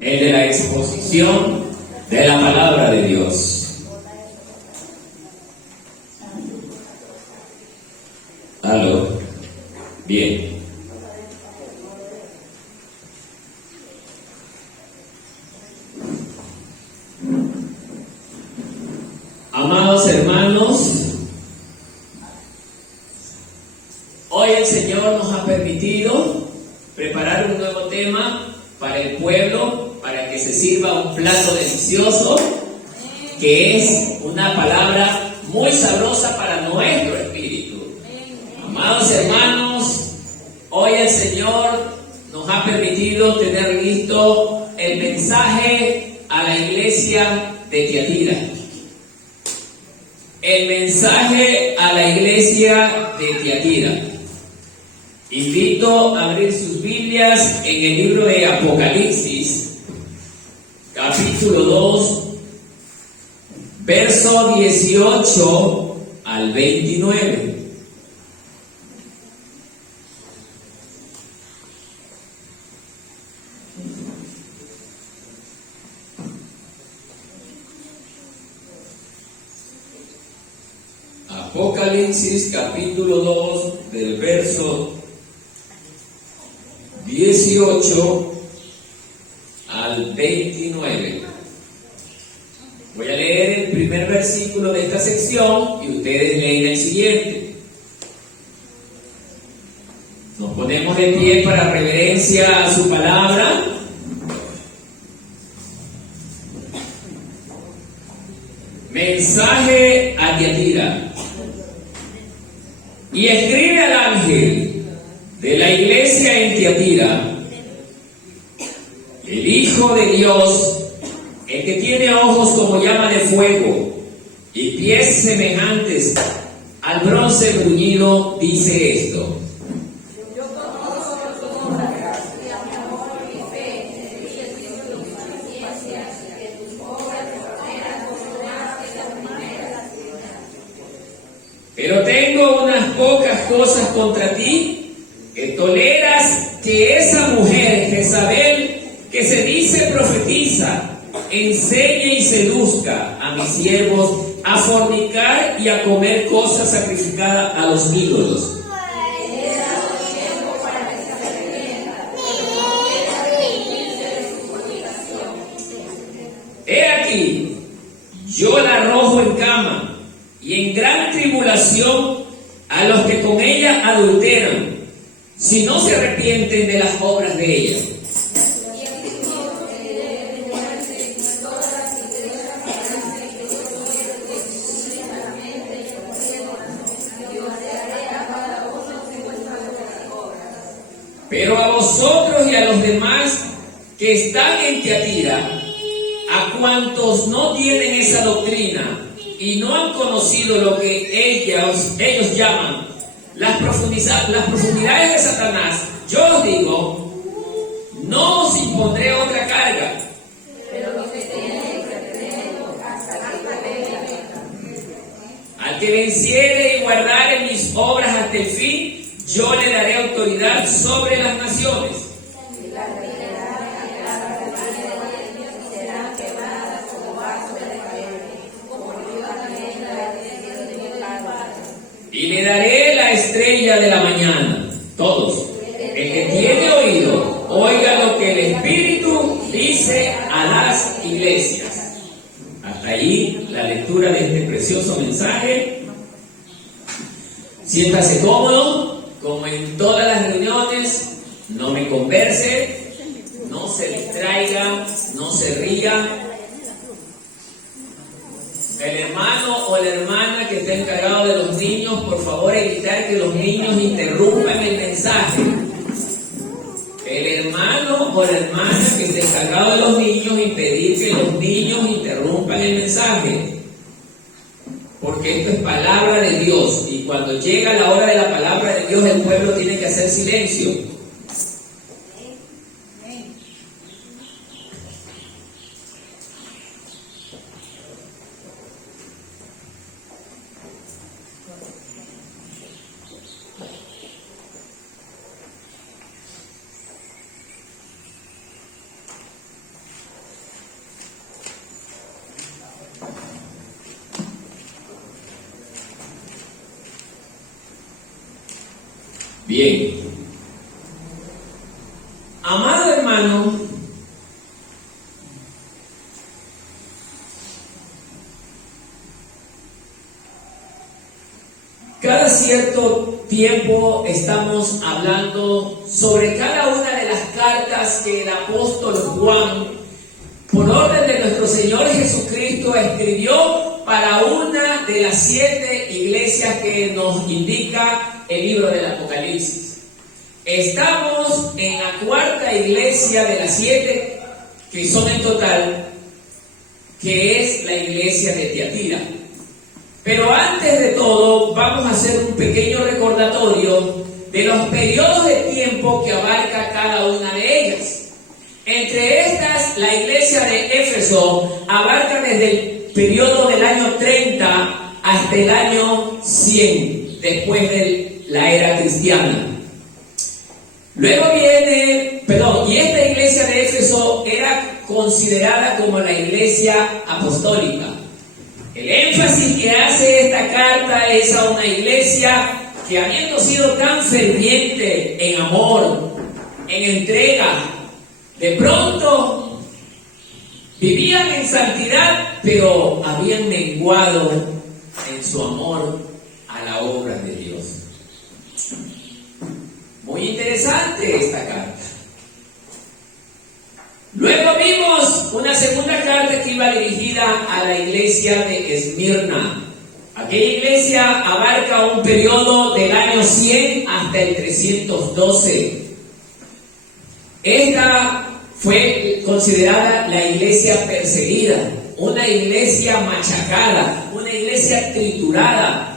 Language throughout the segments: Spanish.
el de la exposición de la palabra de Dios. ¿Aló? Bien. Amados hermanos, hoy el Señor nos ha permitido preparar un nuevo tema para el pueblo, para que se sirva un plato delicioso, que es una palabra muy sabrosa para nuestro espíritu. Amados hermanos, hoy el Señor nos ha permitido tener listo el mensaje a la iglesia de Tiatira. El mensaje a la iglesia de Tiatira. Invito a abrir sus Biblias en el libro de Apocalipsis, capítulo 2, verso 18 al 29. Apocalipsis, capítulo 2, del verso 18 al 29. Voy a leer el primer versículo de esta sección y ustedes leen el siguiente. Nos ponemos de pie para reverencia a su palabra. Mensaje a Tiatira. Y escribe al ángel de la iglesia en Tiatira, el Hijo de Dios, el que tiene ojos como llama de fuego y pies semejantes al bronce bruñido, dice esto: pero tengo unas pocas cosas contra ti, que toleras que esa mujer, Jezabel, que se dice profetiza, enseñe y seduzca a mis siervos a fornicar y a comer cosas sacrificadas a los ídolos. He aquí, yo la arrojo en cama y en gran tribulación a los que con ella adulteran, si no se arrepienten de las obras de ella. Pero a vosotros y a los demás que están en Tiatira, a cuantos no tienen esa doctrina y no han conocido lo que ellos llaman las profundidades de Satanás, yo os digo, no os impondré otra carga. Al que venciere y guardare mis obras hasta el fin, yo le daré autoridad sobre las naciones. Y le daré la estrella de la mañana. Todos. El que tiene oído, oiga lo que el Espíritu dice a las iglesias. Hasta ahí la lectura de este precioso mensaje. Siéntase cómodo, como en todas las reuniones. No me converse, no se distraiga, no se ría. El hermano o la hermana que está encargado de los niños, por favor evitar que los niños interrumpan el mensaje. El hermano o la hermana que está encargado de los niños, impedir que los niños interrumpan el mensaje. Porque esto es palabra de Dios, y cuando llega la hora de la palabra de Dios, el pueblo tiene que hacer silencio. Bien. Amado hermano, cada cierto tiempo estamos hablando sobre cada una de las cartas que el apóstol Juan, por orden de nuestro Señor Jesucristo, escribió para una de las 7 iglesias que nos indica el libro del Apocalipsis. Estamos en la 4ª iglesia de las 7, que son en total, que es la iglesia de Tiatira. Pero antes de todo, vamos a hacer un pequeño recordatorio de los periodos de tiempo que abarca cada una de ellas. Entre estas, la iglesia de Éfeso abarca desde el periodo del año 30 hasta el año 100, después de la era cristiana. Luego viene, y esta iglesia de Éfeso era considerada como la iglesia apostólica. El énfasis que hace esta carta es a una iglesia que, habiendo sido tan ferviente en amor, en entrega, de pronto vivían en santidad, pero habían menguado en su amor a la obra de Dios. Muy interesante esta carta. Luego vimos una segunda carta que iba dirigida a la iglesia de Esmirna. Aquella iglesia abarca un periodo del año 100 hasta el 312. Esta fue considerada la iglesia perseguida, una iglesia machacada, una iglesia triturada.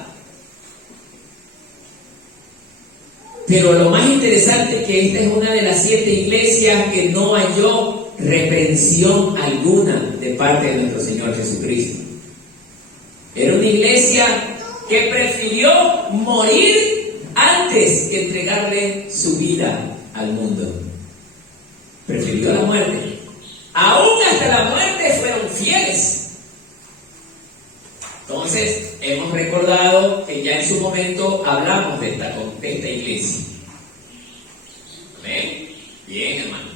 Pero lo más interesante es que esta es una de las 7 iglesias que no halló reprensión alguna de parte de nuestro Señor Jesucristo. Era una iglesia que prefirió morir antes que entregarle su vida al mundo. Prefirió la muerte. Aún hasta la muerte fueron fieles. Entonces, hemos recordado que ya en su momento hablamos de esta iglesia. ¿Amén? Bien, hermano.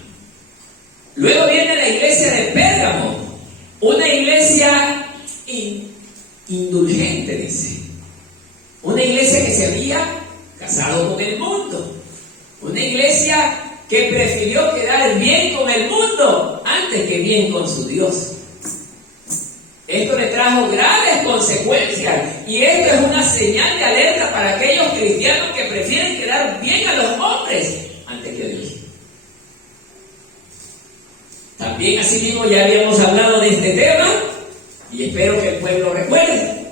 Luego viene la iglesia de Pérgamo, una iglesia indulgente, dice. Una iglesia que se había casado con el mundo. Una iglesia que prefirió quedar bien con el mundo antes que bien con su Dios. Esto le trajo graves consecuencias y esto es una señal de alerta para aquellos cristianos que prefieren quedar bien a los hombres antes que a Dios. También asimismo ya habíamos hablado de este tema y espero que el pueblo recuerde.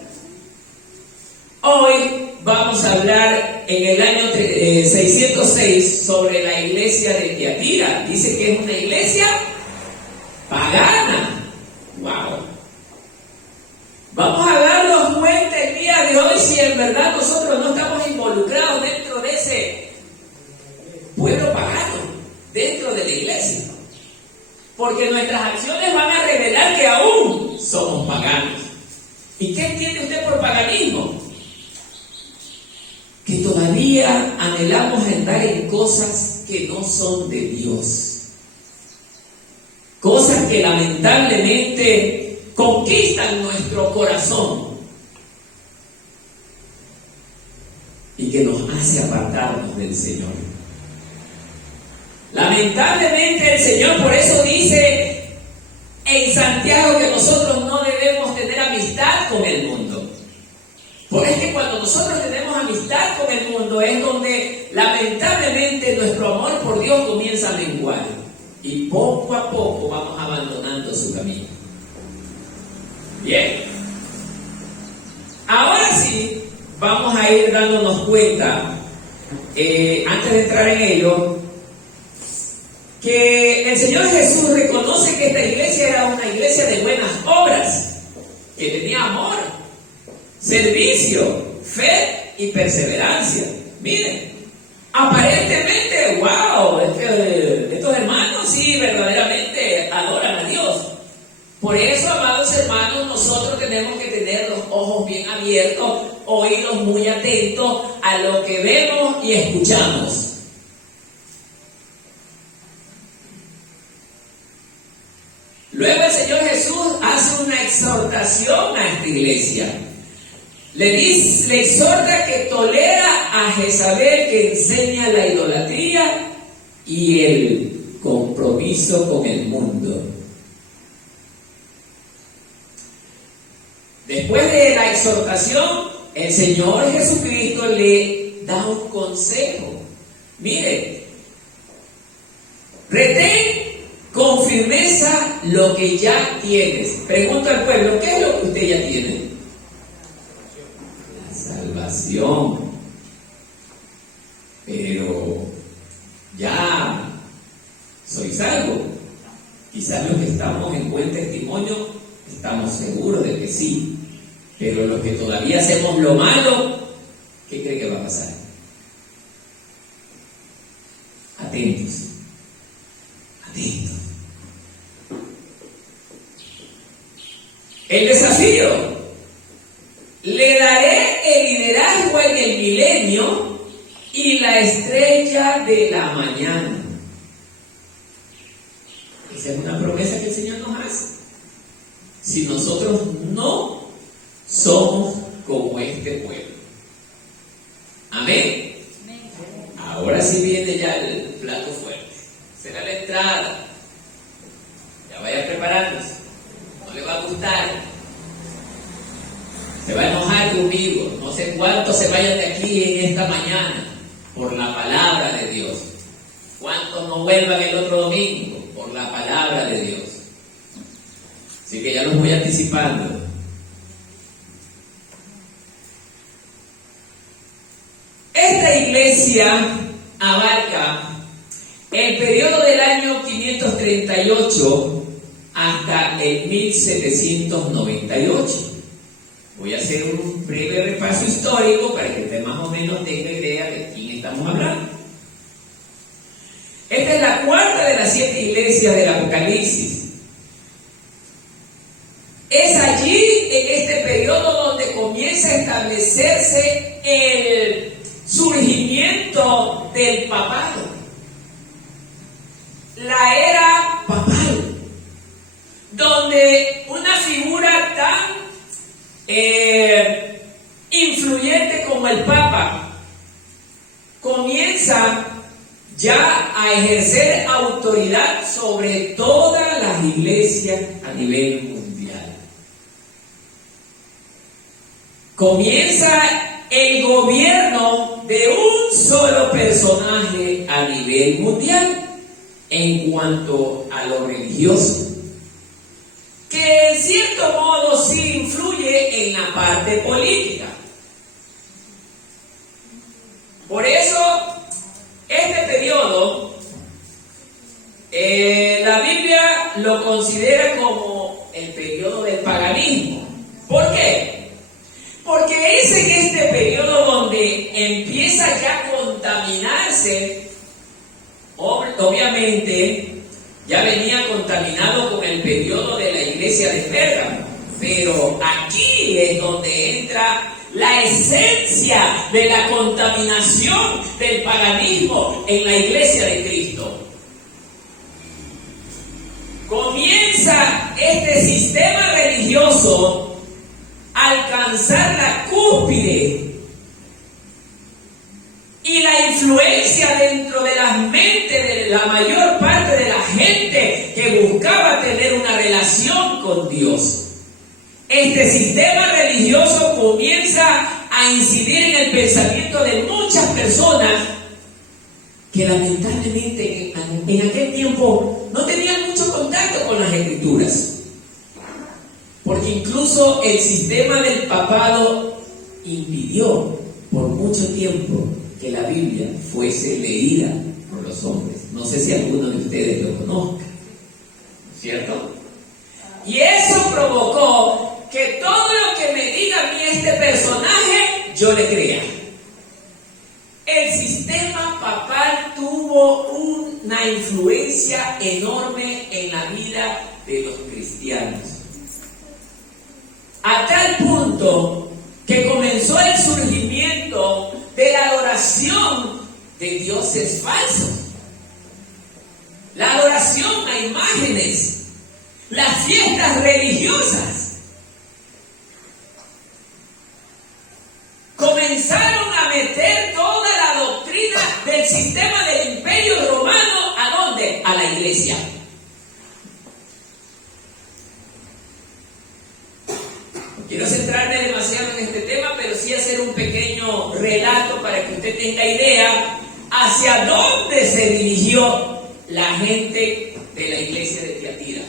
Hoy vamos a hablar en el año 606 sobre la iglesia de Tiatira. Dice que es una iglesia pagana. ¡Wow! Vamos a darnos cuenta el día de hoy si en verdad nosotros no estamos involucrados dentro de ese pueblo pagano, dentro de la iglesia. Porque nuestras acciones van a revelar que aún somos paganos. ¿Y qué entiende usted por paganismo? Que todavía anhelamos entrar en cosas que no son de Dios. Cosas que lamentablemente conquistan nuestro corazón y que nos hace apartarnos del Señor. Lamentablemente el Señor por eso dice en Santiago que nosotros no debemos tener amistad con el mundo. Porque es que cuando nosotros tenemos amistad con el mundo es donde lamentablemente nuestro amor por Dios comienza a menguar y poco a poco vamos abandonando su camino. Bien, ahora sí vamos a ir dándonos cuenta, antes de entrar en ello, que el Señor Jesús reconoce que esta iglesia era una iglesia de buenas obras, que tenía amor, servicio, fe y perseverancia. Miren, aparentemente, wow, estos hermanos sí verdaderamente adoran a Dios. Por eso, amados hermanos, nosotros tenemos que tener los ojos bien abiertos, oídos muy atentos a a lo que vemos y escuchamos. Luego el Señor Jesús hace una exhortación a esta iglesia. Le exhorta que tolera a Jezabel, que enseña la idolatría y el compromiso con el mundo. Después de la exhortación, el Señor Jesucristo le da un consejo. Mire, retén con firmeza lo que ya tienes. Pregunta al pueblo, ¿qué es lo que usted ya tiene? La salvación. Pero ya soy salvo. Quizás los que estamos en buen testimonio estamos seguros de que sí. Pero los que todavía hacemos lo malo, ¿qué cree que va a pasar? Atentos. Atentos. El desafío: le daré el liderazgo en el milenio y la estrella de la mañana. Esa es una promesa que el Señor nos hace. Si nosotros no somos como este pueblo. Amén. Ahora sí viene ya el plato fuerte. Será la entrada. Ya vaya preparándose. No le va a gustar. Se va a enojar conmigo. No sé cuántos se vayan de aquí en esta mañana por la palabra de Dios. ¿Cuántos no vuelvan el otro domingo por la palabra de Dios? Así que ya los voy anticipando. Esta iglesia abarca el periodo del año 538 hasta el 1798. Voy a hacer un breve repaso histórico para que usted más o menos tenga idea de quién estamos hablando. Esta es la cuarta de las 7 iglesias del Apocalipsis. Es allí, en este periodo, donde comienza a establecerse el surgimiento del papado, la era papal, donde una figura tan influyente como el Papa comienza ya a ejercer autoridad sobre todas las iglesias a nivel mundial. Comienza el gobierno de un solo personaje a nivel mundial en cuanto a lo religioso, que en cierto modo sí influye en la parte política. Por eso, este periodo, la Biblia lo considera como el periodo del paganismo. ¿Por qué? Porque es en este periodo donde empieza ya a contaminarse. Obviamente, ya venía contaminado con el periodo de la iglesia de Pérgamo, pero aquí es donde entra la esencia de la contaminación del paganismo en la iglesia de Cristo. Comienza este sistema religioso a alcanzar la cúspide y la influencia dentro de las mentes de la mayor parte de la gente que buscaba tener una relación con Dios. Este sistema religioso comienza a incidir en el pensamiento de muchas personas que lamentablemente en aquel tiempo no tenían mucho contacto con las Escrituras. Porque incluso el sistema del papado impidió por mucho tiempo que la Biblia fuese leída por los hombres. No sé si alguno de ustedes lo conozca, ¿cierto? Y eso provocó que todo lo que me diga a mí este personaje, yo le crea. El sistema papal tuvo una influencia enorme en la vida de los cristianos. A tal punto que comenzó el surgimiento de la de dioses falsos, la adoración a imágenes, las fiestas religiosas. Comenzaron a meter toda la doctrina del sistema del Imperio Romano, ¿a dónde? A la iglesia. Quiero centrarme demasiado en este tema, pero sí hacer un pequeño relato para que usted tenga idea hacia dónde se dirigió la gente de la iglesia de Tiatira.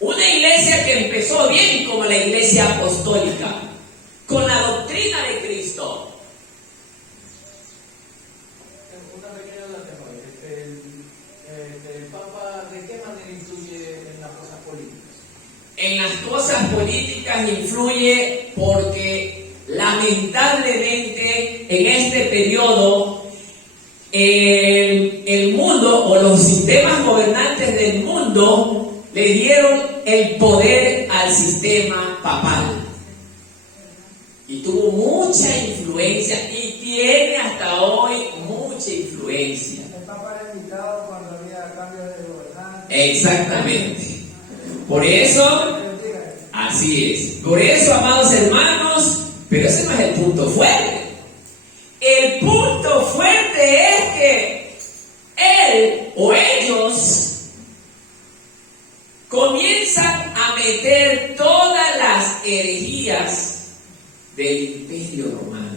Una iglesia que empezó bien como la iglesia apostólica, con la doctrina de Cristo. Una pequeña relación. ¿El Papa de qué manera influye en las cosas políticas? En las cosas políticas influye porque lamentablemente en este periodo el mundo o los sistemas gobernantes del mundo le dieron el poder al sistema papal. Y tuvo mucha influencia y tiene hasta hoy mucha influencia. El Papa era invitado cuando había cambio de gobernante. Exactamente. Por eso, así es. Por eso, amados hermanos, pero ese no es el punto fuerte. El punto fuerte es que él o ellos comienzan a meter todas las herejías del Imperio Romano,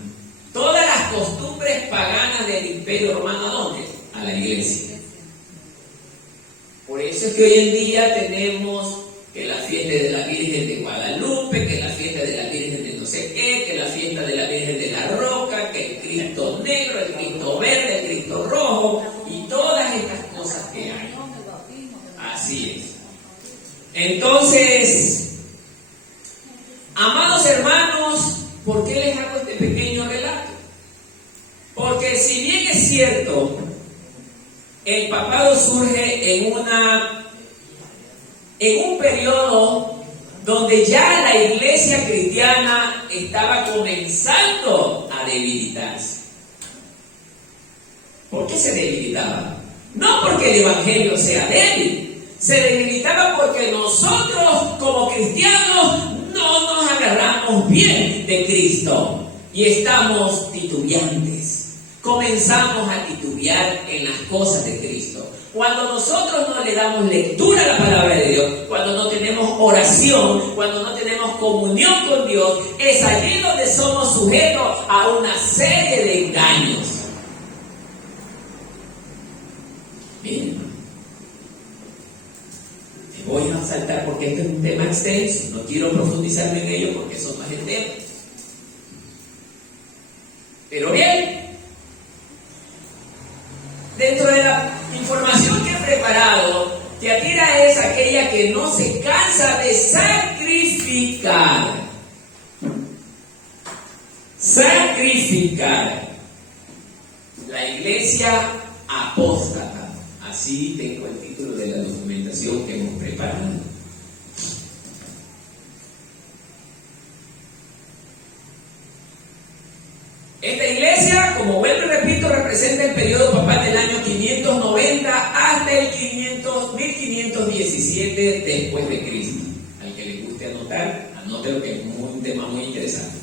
todas las costumbres paganas del Imperio Romano. ¿A dónde? A la iglesia. Por eso es que hoy en día tenemos que la fiesta de la Virgen de Guadalupe, que la fiesta de la Virgen de no sé qué, que la fiesta de la Virgen de la Roca, que el Cristo negro, el Cristo verde, el Cristo rojo y todas estas cosas que hay. Así es. Entonces, amados hermanos, ¿por qué les hago este pequeño relato? Porque si bien es cierto, el papado surge en un periodo donde ya la iglesia cristiana estaba comenzando a debilitarse. ¿Por qué se debilitaba? No porque el evangelio sea débil, se debilitaba porque nosotros como cristianos no nos agarramos bien de Cristo y estamos titubeantes. Comenzamos a titubear en las cosas de Cristo. Cuando nosotros no le damos lectura a la palabra de Dios, cuando no tenemos oración, cuando no tenemos comunión con Dios, es allí donde somos sujetos a una serie de engaños. Miren, me voy a saltar porque este es un tema extenso, no quiero profundizarme en ello porque son más el tema. Pero bien, dentro de la información que he preparado, Tiatira es aquella que no se cansa de sacrificar. Sacrificar. La iglesia apóstata. Así tengo el título de la documentación que hemos preparado. Esta iglesia, como vuelvo y repito, representa el periodo papal del año 590 hasta el 1517 después de Cristo. Al que le guste anotar, anótelo que es un tema muy interesante.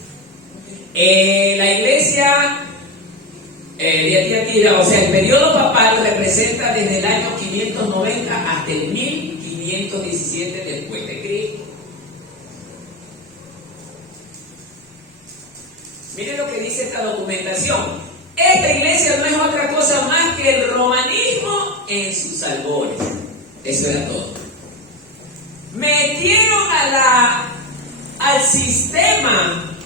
La iglesia de Tiatira, o sea, el periodo papal representa desde el año 590 hasta el 1517 después de Cristo. Miren lo que dice esta documentación. Esta iglesia no es otra cosa más que el romanismo en sus albores. Eso era todo. Metieron al sistema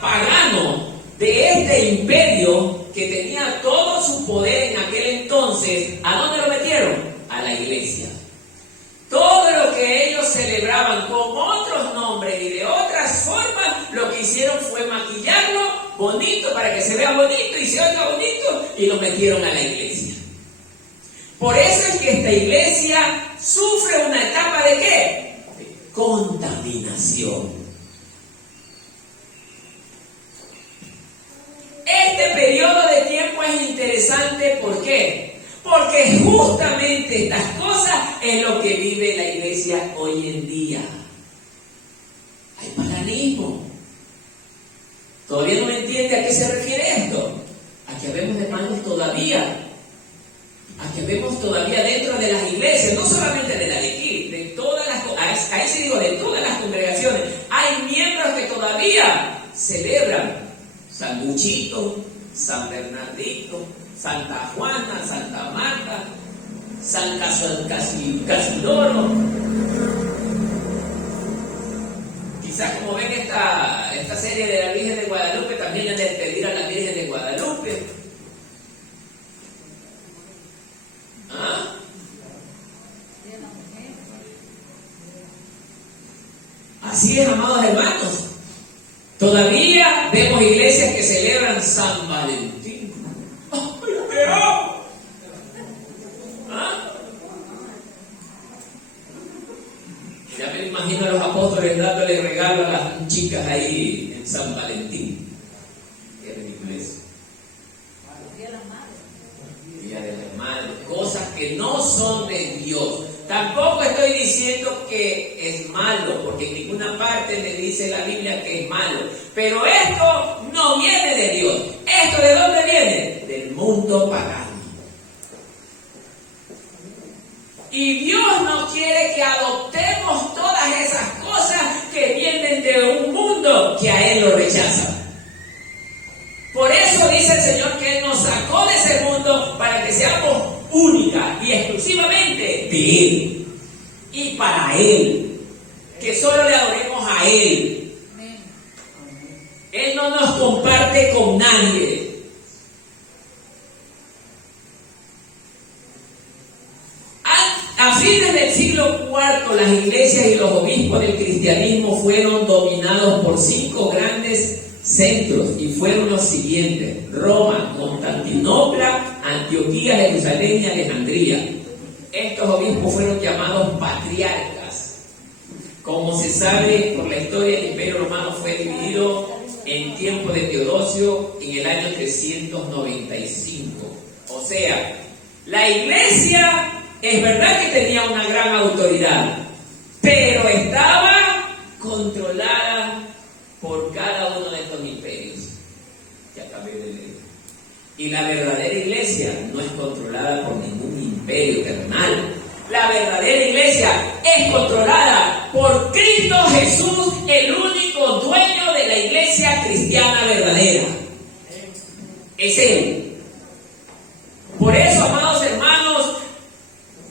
pagano de este imperio que tenía todo su poder en aquel entonces. ¿A dónde lo metieron? A la iglesia. Todo lo que ellos celebraban con otros nombres y de otras formas, lo que hicieron fue maquillarlo bonito para que se vea bonito y se oiga bonito y lo metieron a la iglesia. Por eso es que esta iglesia sufre una etapa ¿de qué? De contaminación. Este periodo de tiempo es interesante, ¿por qué? Porque justamente estas cosas es lo que vive la iglesia hoy en día. Hay paganismo. ¿Todavía no me entiende a qué se refiere esto? A que habemos hermanos todavía. A que vemos todavía dentro de las iglesias, no solamente de la de aquí, de todas las, ahí sí digo, de todas las congregaciones, hay miembros que todavía celebran San Luchito, San Bernardito, Santa Juana, Santa Marta, San Casiloro. Quizás como ven esta serie de la Virgen de Guadalupe, también han de pedir a la Virgen de Guadalupe. ¿Ah? Así es, amados hermanos. Todavía vemos iglesias que celebran San Valentín. ¡Oh, yo te amo! ¿Ah? Ya me imagino a los apóstoles dándole regalo a las chicas ahí en San Valentín. Qué ridículo eso. Día de las Madres, cosas que no son de Dios. Tampoco estoy diciendo que es malo, porque en ninguna parte me dice la Biblia que es malo. Pero esto no viene de Dios. ¿Esto de dónde viene? Del mundo pagano. Y Dios no quiere que adoptemos todas esas cosas que vienen de un mundo que a Él lo rechaza. Por eso dice el Señor que Él nos sacó de ese mundo para que seamos única y exclusivamente de Él y para Él, que solo le adoremos a Él. Él no nos comparte con nadie. A fines del siglo IV, las iglesias y los obispos del cristianismo fueron dominados por 5 grandes centros y fueron los siguientes: Roma, Constantinopla, Antioquía, Jerusalén y Alejandría. Estos obispos fueron llamados patriarcas. Como se sabe por la historia, el Imperio Romano fue dividido en tiempo de Teodosio en el año 395. O sea, la iglesia es verdad que tenía una gran autoridad, pero estaba controlada por cada uno de estos imperios que acabé de leer. Y la verdadera iglesia no es controlada por ningún imperio terrenal. La verdadera iglesia es controlada por Cristo Jesús, el único dueño de la iglesia cristiana verdadera. Es Él. Por eso, amados hermanos,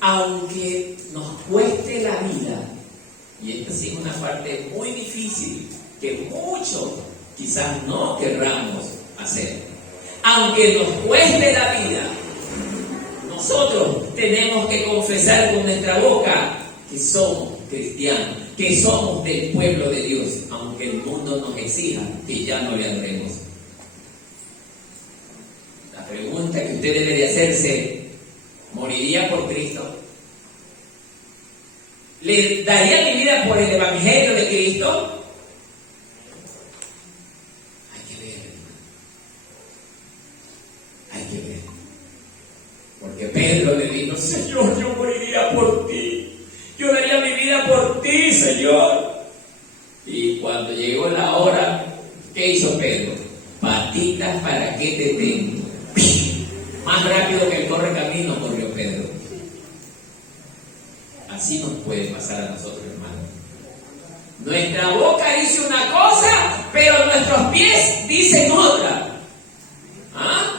aunque nos cueste la vida, y esta sí es una parte muy difícil, que muchos quizás no querramos hacer. Aunque nos cueste la vida, nosotros tenemos que confesar con nuestra boca que somos cristianos, que somos del pueblo de Dios, aunque el mundo nos exija que ya no le adoremos. La pregunta que usted debe de hacerse: ¿moriría por Cristo? ¿Le daría mi vida por el Evangelio de Cristo? Porque Pedro le dijo: Señor, yo moriría por ti, yo daría mi vida por ti, Señor. Y cuando llegó la hora, ¿qué hizo Pedro? Patitas, ¿para qué te tengo? Más rápido que el correcamino corrió Pedro. Así nos puede pasar a nosotros, hermanos. Nuestra boca dice una cosa, pero nuestros pies dicen otra. ¿Ah?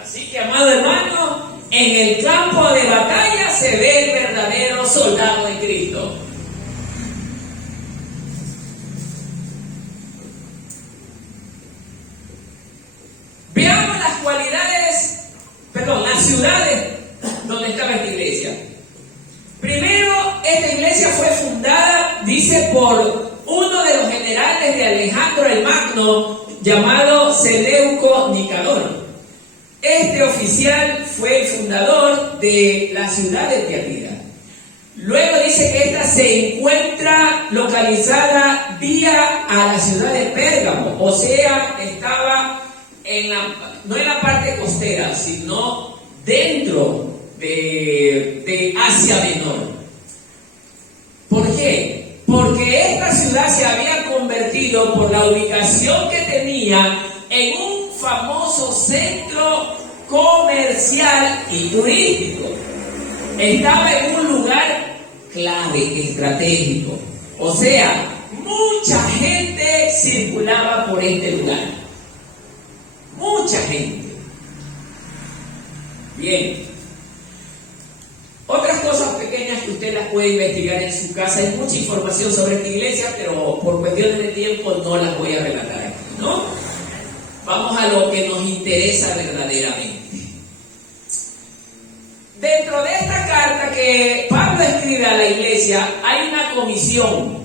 Así que, amado hermano, en el campo de batalla se ve el verdadero soldado de Cristo. Veamos las cualidades, las ciudades donde estaba esta iglesia. Primero, esta iglesia fue fundada, dice, por uno de los generales de Alejandro el Magno, llamado Seleuco Nicador. Este oficial fue el fundador de la ciudad de Tiatira. Luego dice que esta se encuentra localizada vía a la ciudad de Pérgamo, o sea, estaba no en la parte costera, sino dentro de Asia Menor. ¿Por qué? Porque esta ciudad se había convertido, por la ubicación que tenía, en un famoso centro comercial y turístico. Estaba en un lugar clave, estratégico. O sea, mucha gente circulaba por este lugar. Mucha gente. Bien. Otras cosas pequeñas que usted las puede investigar en su casa. Hay mucha información sobre esta iglesia, pero por cuestiones de tiempo no las voy a relatar aquí, ¿no? Vamos a lo que nos interesa verdaderamente. Dentro de esta carta que Pablo escribe a la iglesia, hay una comisión.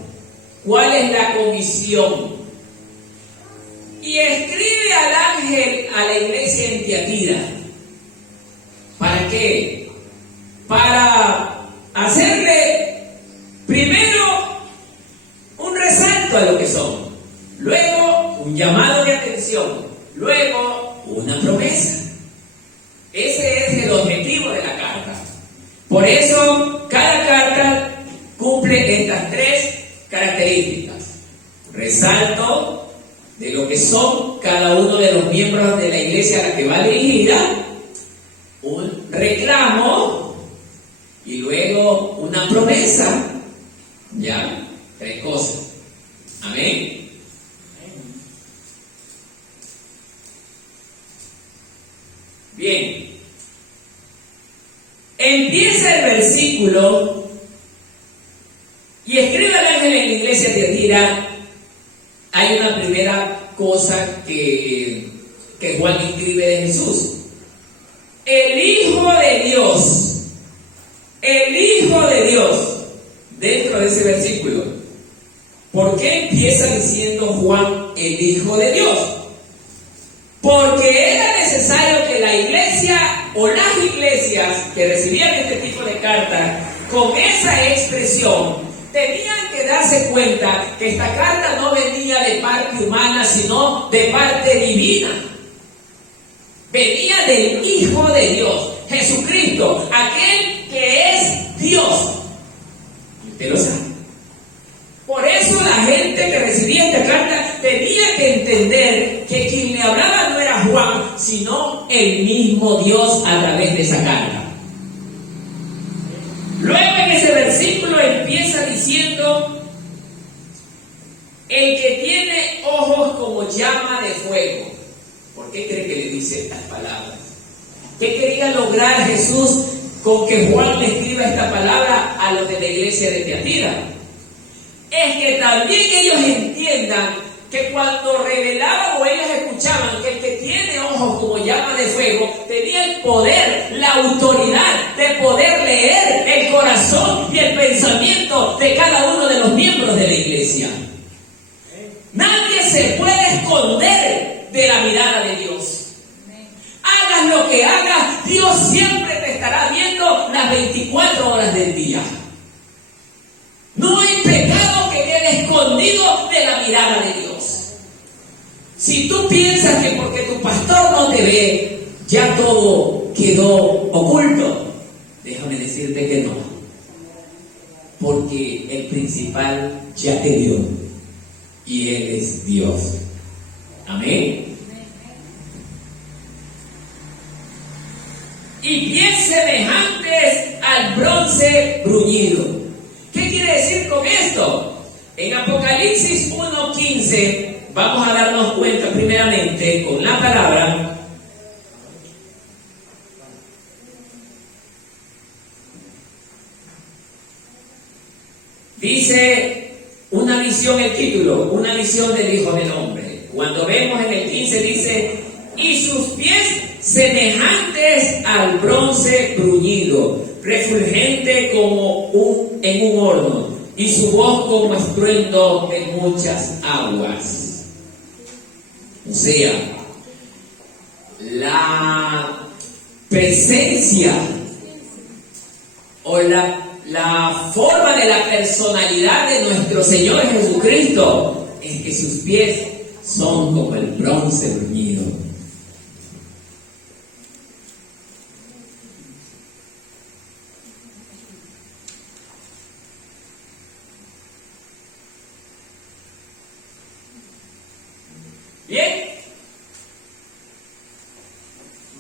¿Cuál es la comisión? Y escribe al ángel a la iglesia en Tiatira. ¿Para qué? Para hacerle primero un resalto a lo que son, luego un llamado de atención, luego una promesa. Ese es el objetivo de la carta. Por eso cada carta cumple estas tres características: resalto de lo que son cada uno de los miembros de la iglesia a la que va dirigida, un reclamo y luego una promesa. Ya, tres cosas. Amén. Bien. Empieza el versículo y escribe al ángel en la iglesia de Tiatira. Hay una primera cosa que Juan escribe de Jesús. El Hijo de Dios. El Hijo de Dios. Dentro de ese versículo. ¿Por qué empieza diciendo Juan el Hijo de Dios? Porque era necesario que la iglesia o las iglesias que recibían este tipo de cartas con esa expresión tenían que darse cuenta que esta carta no venía de parte humana, sino de parte divina. Venía del Hijo de Dios, Jesucristo, aquel que es Dios. Y usted lo sabe. Por eso la gente que recibía esta carta tenía que entender que quien le hablaba no era Juan, sino el mismo Dios a través de esa carta. Luego en ese versículo empieza diciendo: el que tiene ojos como llama de fuego. ¿Por qué cree que le dice estas palabras? ¿Qué quería lograr Jesús con que Juan le escriba esta palabra a los de la iglesia de Tiatira? Es que también ellos entiendan que cuando revelaban o ellos escuchaban que el que tiene ojos como llama de fuego tenía el poder, la autoridad de poder leer el corazón y el pensamiento de cada uno de los miembros de la iglesia. Nadie se puede esconder de la mirada de Dios. Hagas lo que hagas, Dios siempre te estará viendo las 24 horas del día. No hay pecado que quede escondido de la mirada de Dios. Si tú piensas que porque tu pastor no te ve, ya todo quedó oculto, déjame decirte que no. Porque el principal ya te vio y Él es Dios. Amén. Y pies semejantes al bronce bruñido. ¿Qué quiere decir con esto? En Apocalipsis 1:15 vamos a darnos cuenta primeramente con la palabra. Dice una visión, el título, una visión del Hijo del Hombre. Cuando vemos en el 15 dice: y sus pies semejantes al bronce bruñido, refulgente como en un horno, y su voz como estruendo de muchas aguas. O sea, la presencia o la forma de la personalidad de nuestro Señor Jesucristo es que sus pies son como el bronce bruñido. Bien,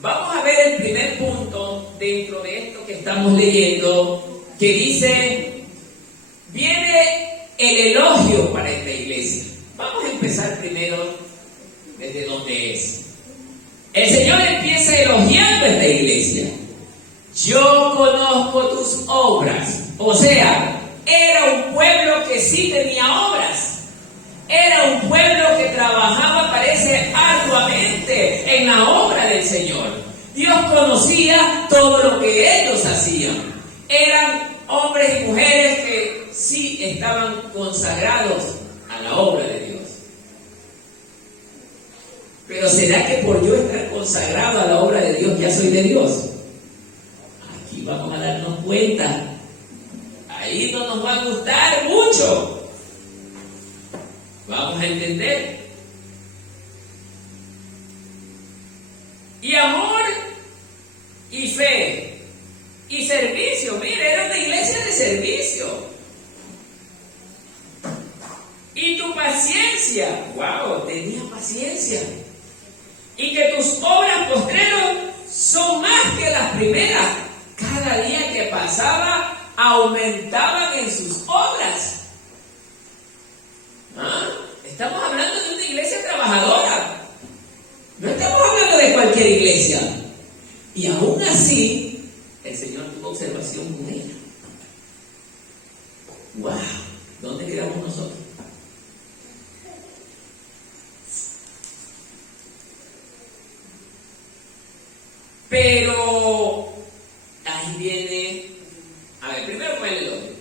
vamos a ver el primer punto dentro de esto que estamos leyendo, que dice, viene el elogio para esta iglesia. Vamos a empezar primero desde donde es. El Señor empieza elogiando a esta iglesia. Yo conozco tus obras. O sea, era un pueblo que sí tenía obras. Era un pueblo que trabajaba, parece, arduamente en la obra del Señor. Dios conocía todo lo que ellos hacían. Eran hombres y mujeres que sí estaban consagrados a la obra de Dios. Pero ¿será que por yo estar consagrado a la obra de Dios ya soy de Dios? Aquí vamos a darnos cuenta. Ahí no nos va a gustar mucho. Vamos a entender. Y amor y fe y servicio. Mira, era una iglesia de servicio. Y tu paciencia. Wow, tenía paciencia. Y que tus obras postreros son más que las primeras. Cada día que pasaba aumentaban en sus obras. ¿Ah? Estamos hablando de una iglesia trabajadora. No estamos hablando de cualquier iglesia. Y aún así, el Señor tuvo observación con ella. ¡Wow! ¿Dónde quedamos nosotros? Pero ahí viene. A ver, primero fue el elogio.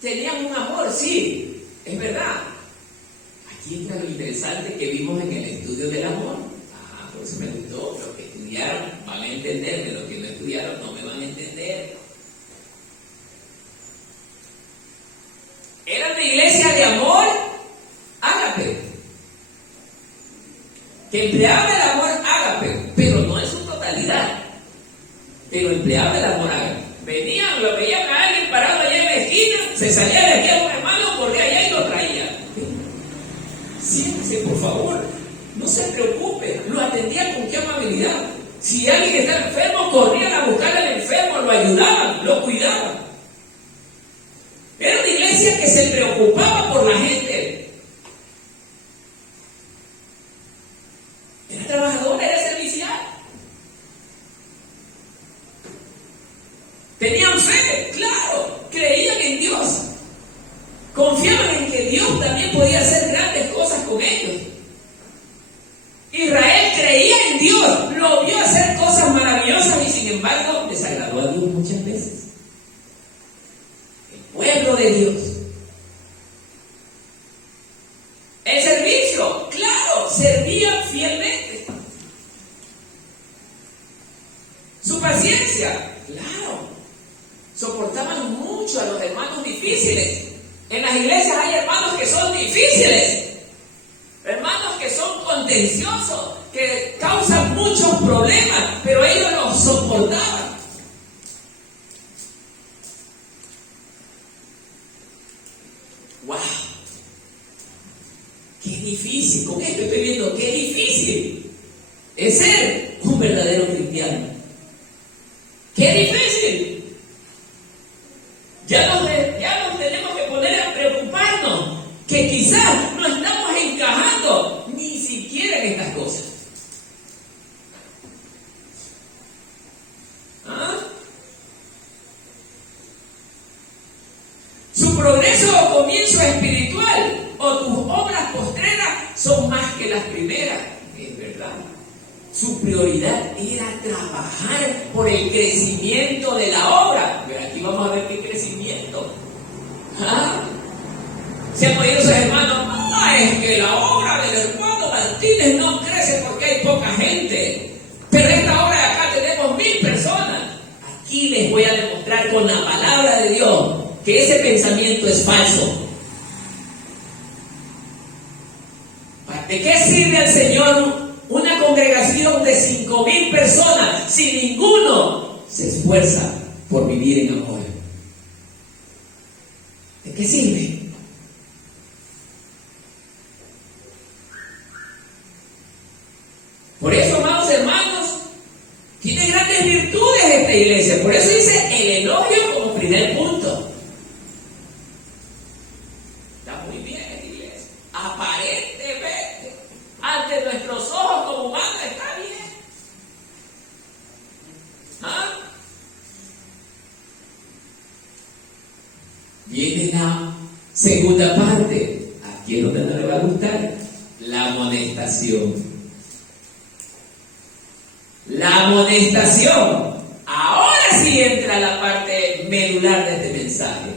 Tenían un amor, sí, es verdad. Aquí está lo interesante que vimos en el estudio del amor. Por eso me gustó. Los que estudiaron van a entenderme, los que no estudiaron no me van a entender. Era una iglesia de amor ágape, que empleaba el amor ágape, pero no en su totalidad, pero empleaba el amor ágape. Venían, lo veían a alguien parado allá en la esquina, se salía de aquí a un hermano, corría allá y lo traía. Siéntese, por favor, no se preocupe, lo atendía con qué amabilidad. Si alguien está enfermo, corrían a buscar al enfermo, lo ayudaban, lo cuidaban. Era una iglesia que se preocupaba por la gente. Era trabajadora, era servicial. Tenían fe, claro, creían en Dios. Confiaban en que Dios también podía hacer grandes cosas con ellos. Israel creía en Dios, lo vio hacer cosas maravillosas y sin embargo desagradó a Dios muchas veces. El pueblo de Dios. El servicio, claro, servían fielmente. Su paciencia, claro, soportaban mucho a los hermanos difíciles. En las iglesias hay hermanos que son difíciles, hermanos que son contenciosos, que causan muchos problemas, pero ellos los soportaban. ¡Wow! ¡Qué difícil! Con esto estoy viendo qué difícil es ser un verdadero cristiano. ¡Qué difícil! Ya nos tenemos que poner a preocuparnos que quizás no estamos encajando ni siquiera en estas cosas. ¿Ah? Su progreso o comienzo espiritual o tus obras postreras son más que las primeras. Es verdad. Su prioridad era trabajar por el crecimiento de la obra. Pero aquí vamos a ver qué crecimiento. ¿Ah? Se han oído esos hermanos, es que la obra del hermano Martínez no crece porque hay poca gente. Pero esta obra de acá tenemos 1000 personas. Aquí les voy a demostrar con la palabra de Dios que ese pensamiento es falso. ¿De qué sirve al Señor una congregación de 5000 personas si ninguno se esfuerza por vivir en amor? ¿De qué sirve? primer punto. Está muy bien, iglesia. Aparentemente, ante nuestros ojos como humanos, está bien. ¿Ah? Viene la segunda parte. Aquí es donde no le va a gustar. La amonestación. La amonestación. Ahora sí entra la parte medular de este mensaje.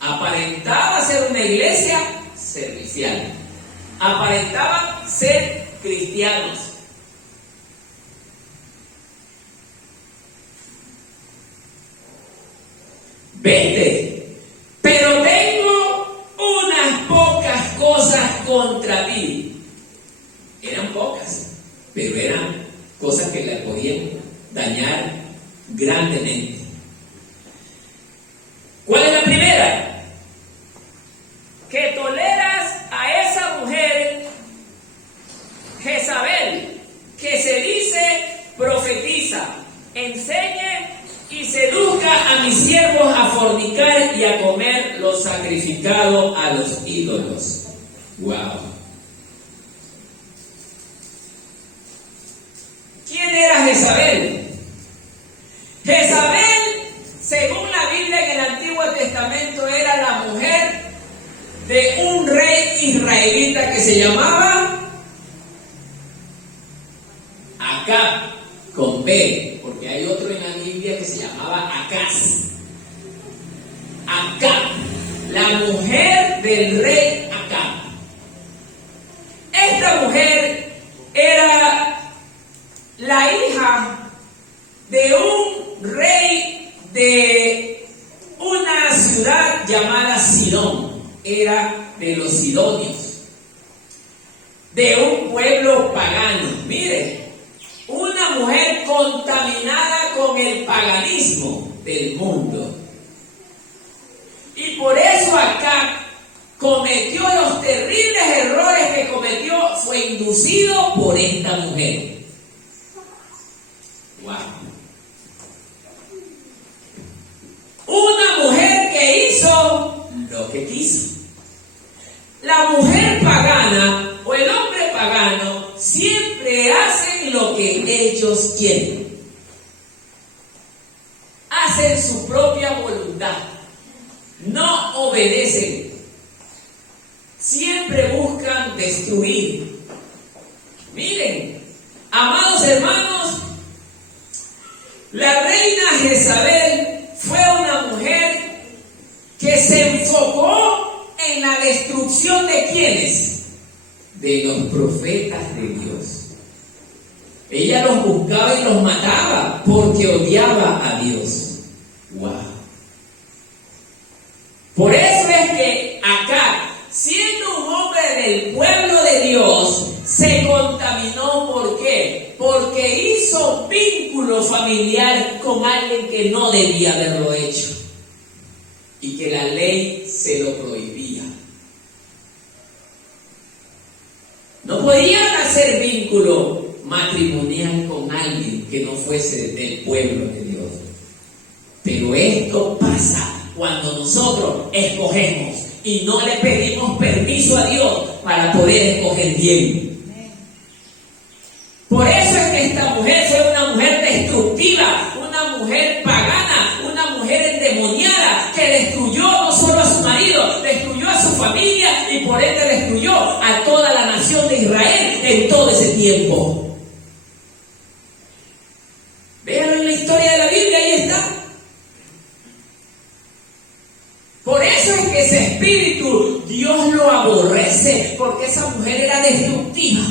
Aparentaba ser una iglesia servicial. Aparentaban ser cristianos. Vete, pero tengo unas pocas cosas contra ti. Eran pocas, pero eran cosas que le podían dañar grandemente. ¿Cuál es la primera? Que toleras a esa mujer Jezabel, que se dice profetiza, enseñe y seduzca a mis siervos a fornicar y a comer lo sacrificado a los ídolos. Wow. ¿Quién era Jezabel? Jezabel, según la Biblia en el Antiguo Testamento, era la mujer de un rey israelita que se llamaba Acab, con B, porque hay otro en la Biblia que se llamaba Acaz. Acab, la mujer del rey Acab. Esta mujer era la hija de un rey de una ciudad llamada Sidón. Era de los sidonios, de un pueblo pagano. Mire, una mujer contaminada con el paganismo del mundo. Y por eso acá cometió los terribles errores que cometió, fue inducido por esta mujer. Wow. Una mujer que hizo lo que quiso. La mujer pagana o el hombre pagano siempre hacen lo que ellos quieren. Hacen su propia voluntad. No obedecen. Siempre buscan destruir. Miren, amados hermanos, la reina Jezabel fue una mujer que se enfocó en la destrucción de ¿quiénes? De los profetas de Dios. Ella los buscaba y los mataba porque odiaba a Dios. Wow. Por eso es que acá, siendo un hombre del pueblo de Dios, se contaminó. ¿Por qué? Porque hizo vínculo familiar con alguien que no debía haberlo hecho y que la ley se lo prohibía. No podían hacer vínculo matrimonial con alguien que no fuese del pueblo de Dios. Pero esto pasa cuando nosotros escogemos y no le pedimos permiso a Dios para poder escoger bien. Por eso es que esta mujer fue una mujer destructiva, una mujer pagana, una mujer endemoniada que destruyó no solo a su marido, destruyó a su familia y por ende destruyó a toda la nación de Israel en todo ese tiempo. Véanlo en la historia de la Biblia, ahí está. Por eso es que ese espíritu Dios lo aborrece, porque esa mujer era destructiva.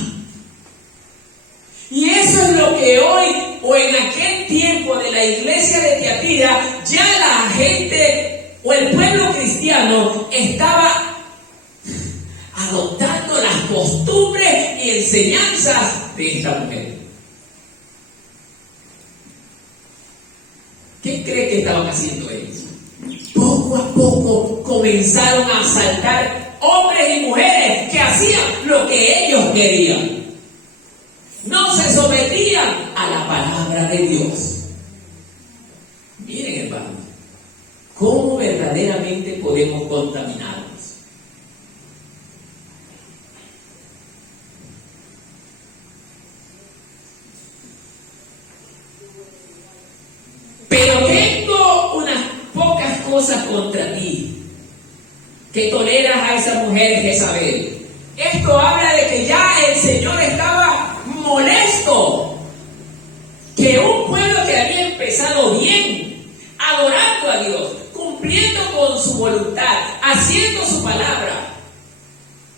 Y eso es lo que hoy o en aquel tiempo de la iglesia de Tiatira, ya la gente o el pueblo cristiano estaba adoptando las costumbres y enseñanzas de esta mujer. ¿Qué cree que estaban haciendo ellos? Poco a poco comenzaron a asaltar hombres y mujeres que hacían lo que ellos querían. No se sometían a la palabra palabra de Dios. Miren, hermanos, ¿cómo verdaderamente podemos contaminarnos? Pero tengo unas pocas cosas contra ti, que toleras a esa mujer Jezabel. Esto habla de que ya el Señor estaba molesto, que un pueblo que había empezado bien, adorando a Dios, cumpliendo con su voluntad, haciendo su palabra,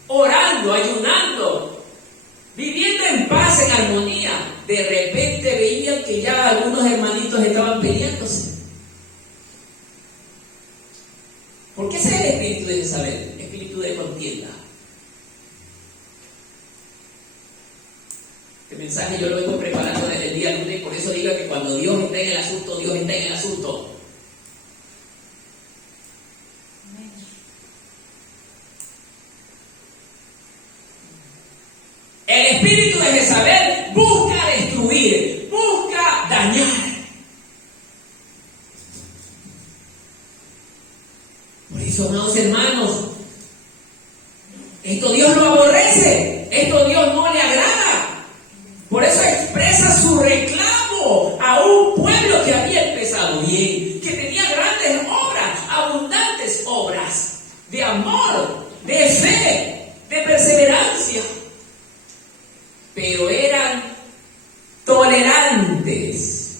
orando, ayunando, viviendo en paz, en armonía, de repente veían que ya algunos hermanitos estaban peleándose. ¿Por qué ese es el espíritu de Jezabel? El espíritu de contienda. Este mensaje yo lo vengo preparando desde el día lunes, por eso digo que cuando Dios está en el asunto, Dios está en el asunto. El espíritu de Jezabel busca destruir, busca dañar. Por eso, amados hermanos, esto Dios lo aborrece, esto Dios no le agrada. Por eso expresa su reclamo a un pueblo que había empezado bien, que tenía grandes obras, abundantes obras de amor, de fe, de perseverancia. Pero eran tolerantes.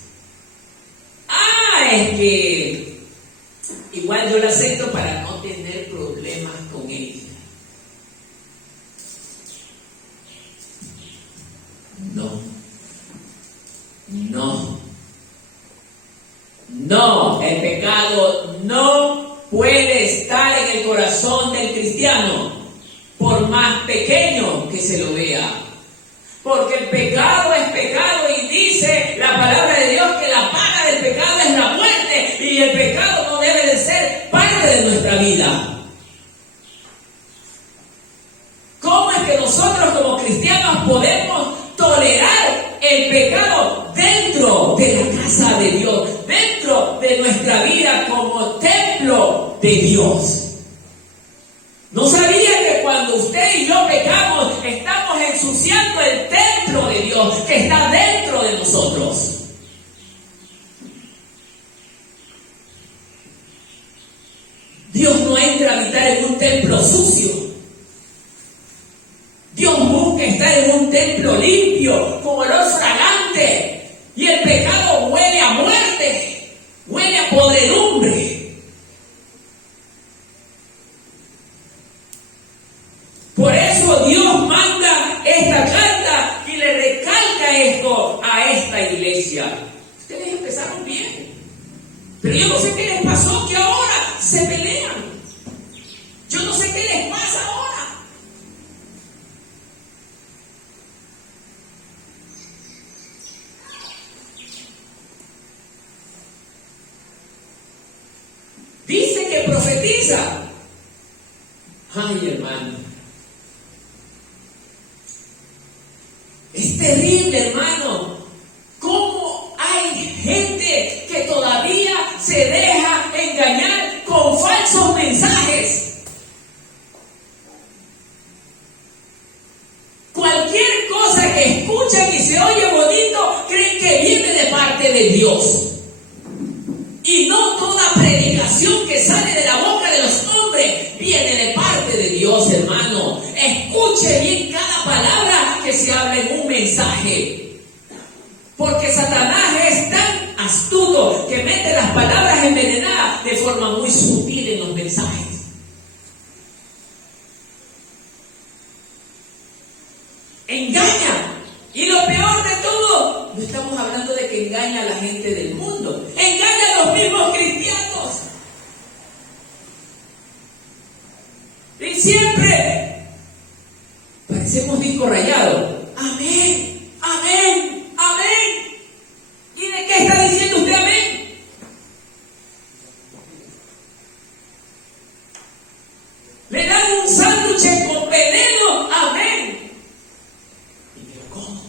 Es que igual yo la acepto para no tener problemas con ella. No, el pecado no puede estar en el corazón del cristiano, por más pequeño que se lo vea. Porque el pecado es pecado y dice la palabra de Dios que la paga del pecado es la muerte y el pecado no debe de ser parte de nuestra vida. ¿Cómo es que nosotros como cristianos podemos tolerar el pecado dentro de la casa de Dios, dentro de nuestra vida como templo de Dios? ¿No sabía que cuando usted y yo pecamos, estamos ensuciando el templo de Dios que está dentro de nosotros? Dios no entra a habitar en un templo sucio. Dios busca estar en un templo limpio, con olor fragante. Y el pecado huele a muerte, huele a podredumbre. Por eso Dios manda esta carta y le recalca esto a esta iglesia. Ustedes empezaron bien, pero yo no sé qué les pasó que ahora se pelean. Yo no sé qué les pasa ahora. Dice que profetiza. Ay, hermano. Es terrible, hermano, cómo hay gente que todavía se deja engañar con falsos mensajes. Cualquier cosa que escuchan y se oye bonito, creen que viene de parte de Dios. Y no toda predicación que sale de la boca de los hombres viene de parte de Dios, hermano. Escuche bien cada palabra que se habla en un mensaje. Porque Satanás es tan astuto que mete las palabras envenenadas de forma muy sutil en los mensajes. Engaña. Y lo peor de todo, no estamos hablando de que engaña a la gente del mundo. Engaña a los mismos cristianos. Y siempre parecemos disco rayado. Amén, amén, amén. ¿Y de qué está diciendo usted amén? Le dan un sándwich con veneno, amén. ¿Y pero cómo?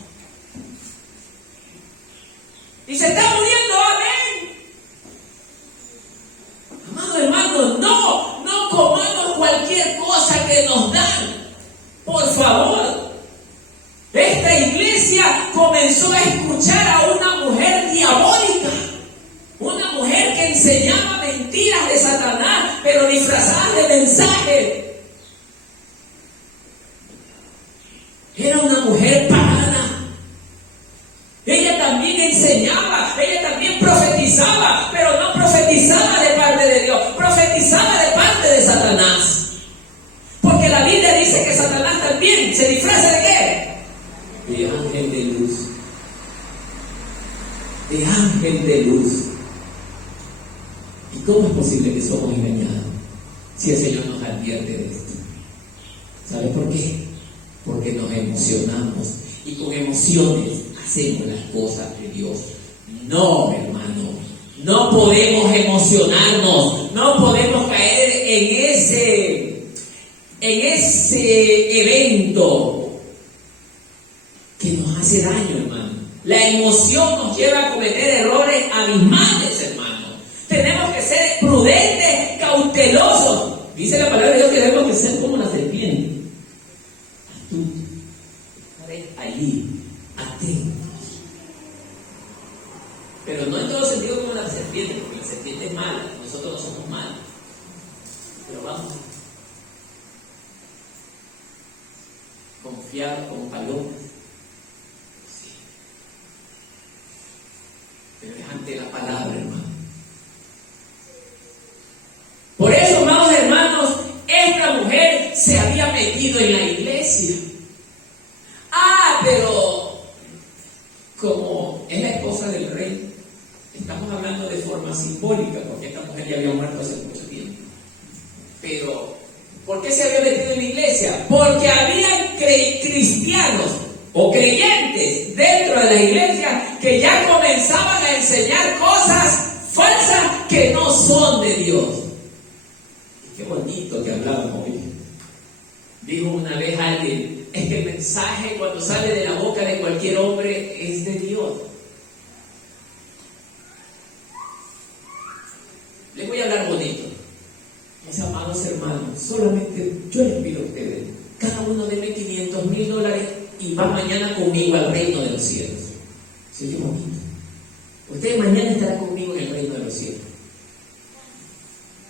profetizaba, pero no profetizaba de parte de Dios, profetizaba de parte de Satanás. Porque la Biblia dice que Satanás también se disfraza ¿de qué? De ángel de luz. De ángel de luz. ¿Y cómo es posible que somos engañados si el Señor nos advierte de esto? ¿Sabe por qué? Porque nos emocionamos y con emociones hacemos las cosas de Dios. No, hermano, no podemos emocionarnos, no podemos caer en ese evento que nos hace daño, hermano. La emoción nos lleva a cometer errores abismales, hermano. Tenemos que ser prudentes, cautelosos. Dice la palabra de Dios que debemos de ser como la serpiente. Allí, atentos. Pero no en todo sentido como la serpiente, porque la serpiente es mala, nosotros no somos malos. Pero vamos, confiar como palomas. Sí. Pero es ante la palabra, hermano. Por eso, amados hermanos, esta mujer se había metido en la iglesia. Pero como es la esposa del rey, estamos hablando de forma simbólica, porque esta mujer ya había muerto hace mucho tiempo. Pero, ¿por qué se había metido en la iglesia? Porque había cristianos o creyentes dentro de la iglesia que ya comenzaban a enseñar cosas falsas que no son de Dios. Y qué bonito que hablamos hoy. Dijo una vez alguien, es que el mensaje cuando sale de la boca de cualquier hombre es de Dios. Les voy a hablar bonito. Mis amados hermanos, solamente yo les pido a ustedes, cada uno deme $500,000 y va mañana conmigo al reino de los cielos. ¿Se oye bonito? Ustedes mañana estarán conmigo en el reino de los cielos.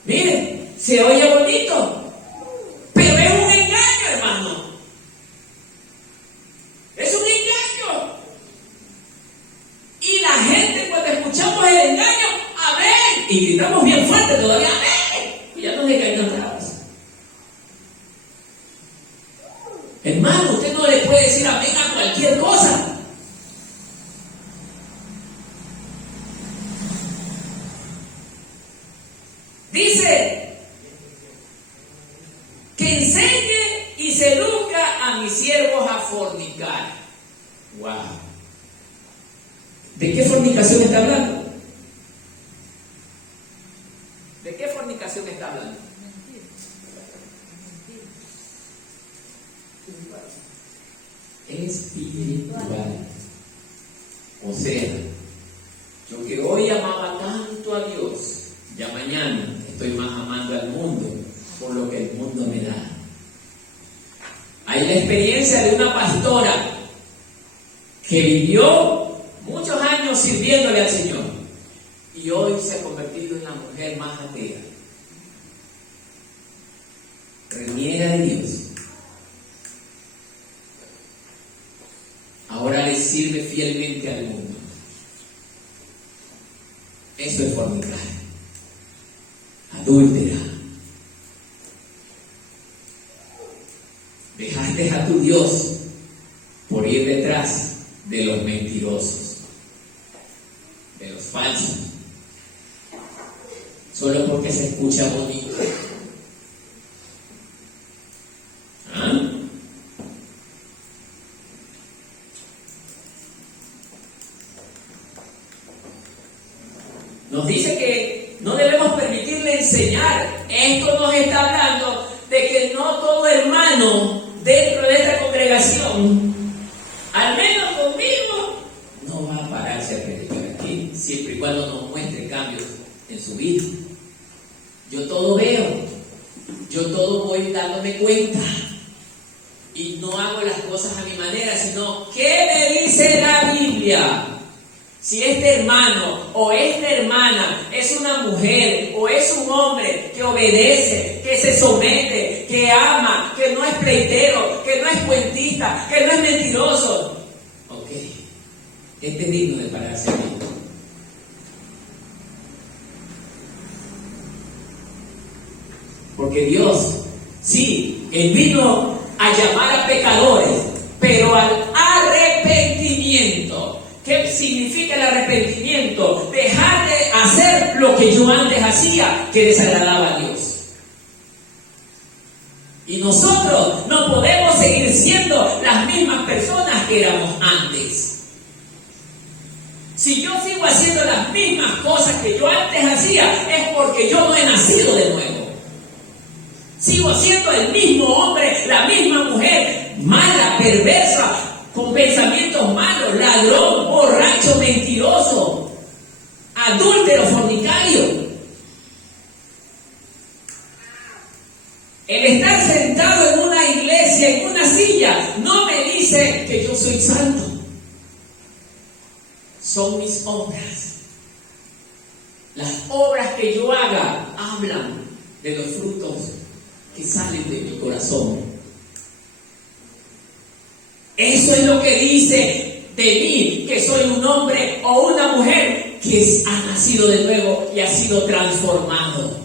Miren, se oye bonito. Pero es un engaño, hermano. Es un engaño. Y la gente cuando escuchamos el engaño, amén. Y gritamos bien fuerte todavía, amén. Y ya nos engañamos. Hermano, usted no le puede decir amén a cualquier cosa. Dice que enseñe y seduzca a mis siervos a fornicar. Wow. ¿De qué fornicación está hablando? ¿De qué fornicación está hablando? Espiritual. O sea, yo que hoy amaba tanto a Dios, ya mañana estoy más amando al mundo por lo que el mundo me da. Hay la experiencia de una pastora que vivió muchos años sirviéndole al Señor y hoy se ha convertido en la mujer más atea, reniega de Dios. Ahora le sirve fielmente al mundo. Eso es fornicar, adúltera. Dejaste a tu Dios por ir detrás de los mentirosos, de los falsos, solo porque se escucha bonito. ¿Ah? Nos dice que no debemos permitirle enseñar. Esto nos está hablando de que no todo hermano dentro de esta congregación, al menos conmigo, no va a pararse a predicar aquí, siempre y cuando nos muestre cambios en su vida. Yo todo veo, yo todo voy dándome cuenta y no hago las cosas a mi manera, sino ¿qué me dice la Biblia? Si este hermano o esta hermana es una mujer o es un hombre que obedece, que se somete, que ama, que no es pleitero, que no es cuentista, que no es mentiroso, ok, este es digno de pararse aquí. Porque Dios, sí, Él vino a llamar a pecadores, pero al arrepentimiento. ¿Qué significa el arrepentimiento? Dejar de hacer lo que yo antes hacía, que desagradaba a Dios. Y nosotros no podemos seguir siendo las mismas personas que éramos antes. Si yo sigo haciendo las mismas cosas que yo antes hacía, es porque yo no he nacido de nuevo. Sigo siendo el mismo hombre, la misma mujer, mala, perversa, con pensamientos malos, ladrón, borracho, mentiroso, adúltero, fornicario. El estar sentado en una iglesia, en una silla, no me dice que yo soy santo. Son mis obras. Las obras que yo haga hablan de los frutos que salen de mi corazón. Eso es lo que dice de mí, que soy un hombre o una mujer que ha nacido de nuevo y ha sido transformado.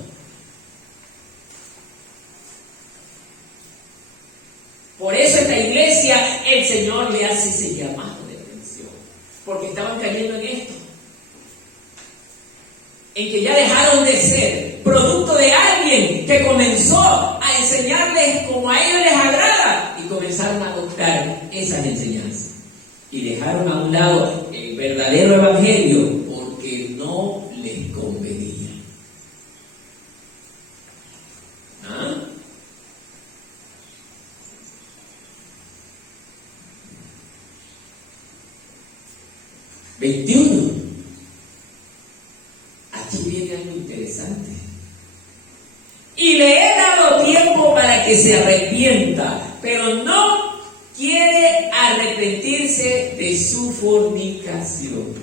Por eso esta iglesia, el Señor le hace ese llamado de atención, porque estaban cayendo en esto, en que ya dejaron de ser producto de alguien que comenzó a enseñarles como a ellos les agrada y comenzaron a adoptar esas enseñanzas y dejaron a un lado el verdadero evangelio porque no les convenía. ¿Ah? (21) Aquí viene algo interesante. Y le he dado tiempo para que se arrepienta, pero no quiere arrepentirse de su fornicación.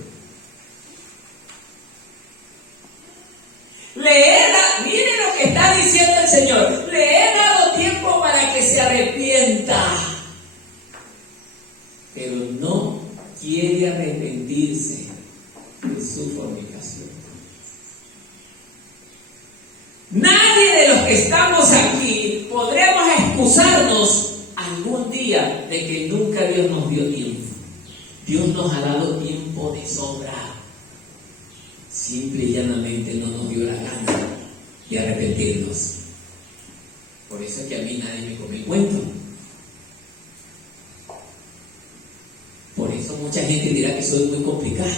Miren lo que está diciendo el Señor. Le he dado tiempo para que se arrepienta, pero no quiere arrepentirse de su fornicación. Nadie de los que estamos aquí podremos excusarnos algún día de que nunca Dios nos dio tiempo. Dios nos ha dado tiempo de sobra. Simple y llanamente no nos dio la gana de arrepentirnos. Por eso es que a mí nadie me come el cuento. Por eso mucha gente dirá que soy muy complicado.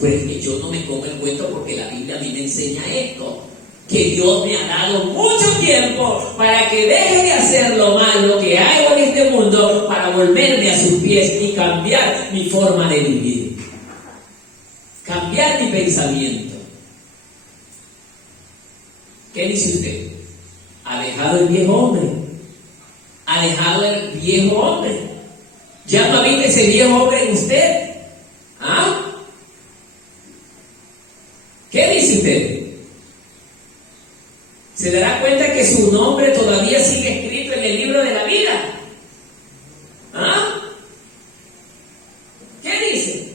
Pero es que yo no me como el cuento porque la Biblia a mí me enseña esto. Que Dios me ha dado mucho tiempo para que deje de hacer lo malo que hago en este mundo para volverme a sus pies y cambiar mi forma de vivir. Cambiar mi pensamiento. ¿Qué dice usted? ¿Ha dejado el viejo hombre? ¿Ha dejado el viejo hombre? ¿Ya no habita ese viejo hombre en usted? ¿Ah? ¿Qué dice usted? ¿Se dará cuenta que su nombre todavía sigue escrito en el libro de la vida? ¿Ah? ¿Qué dice?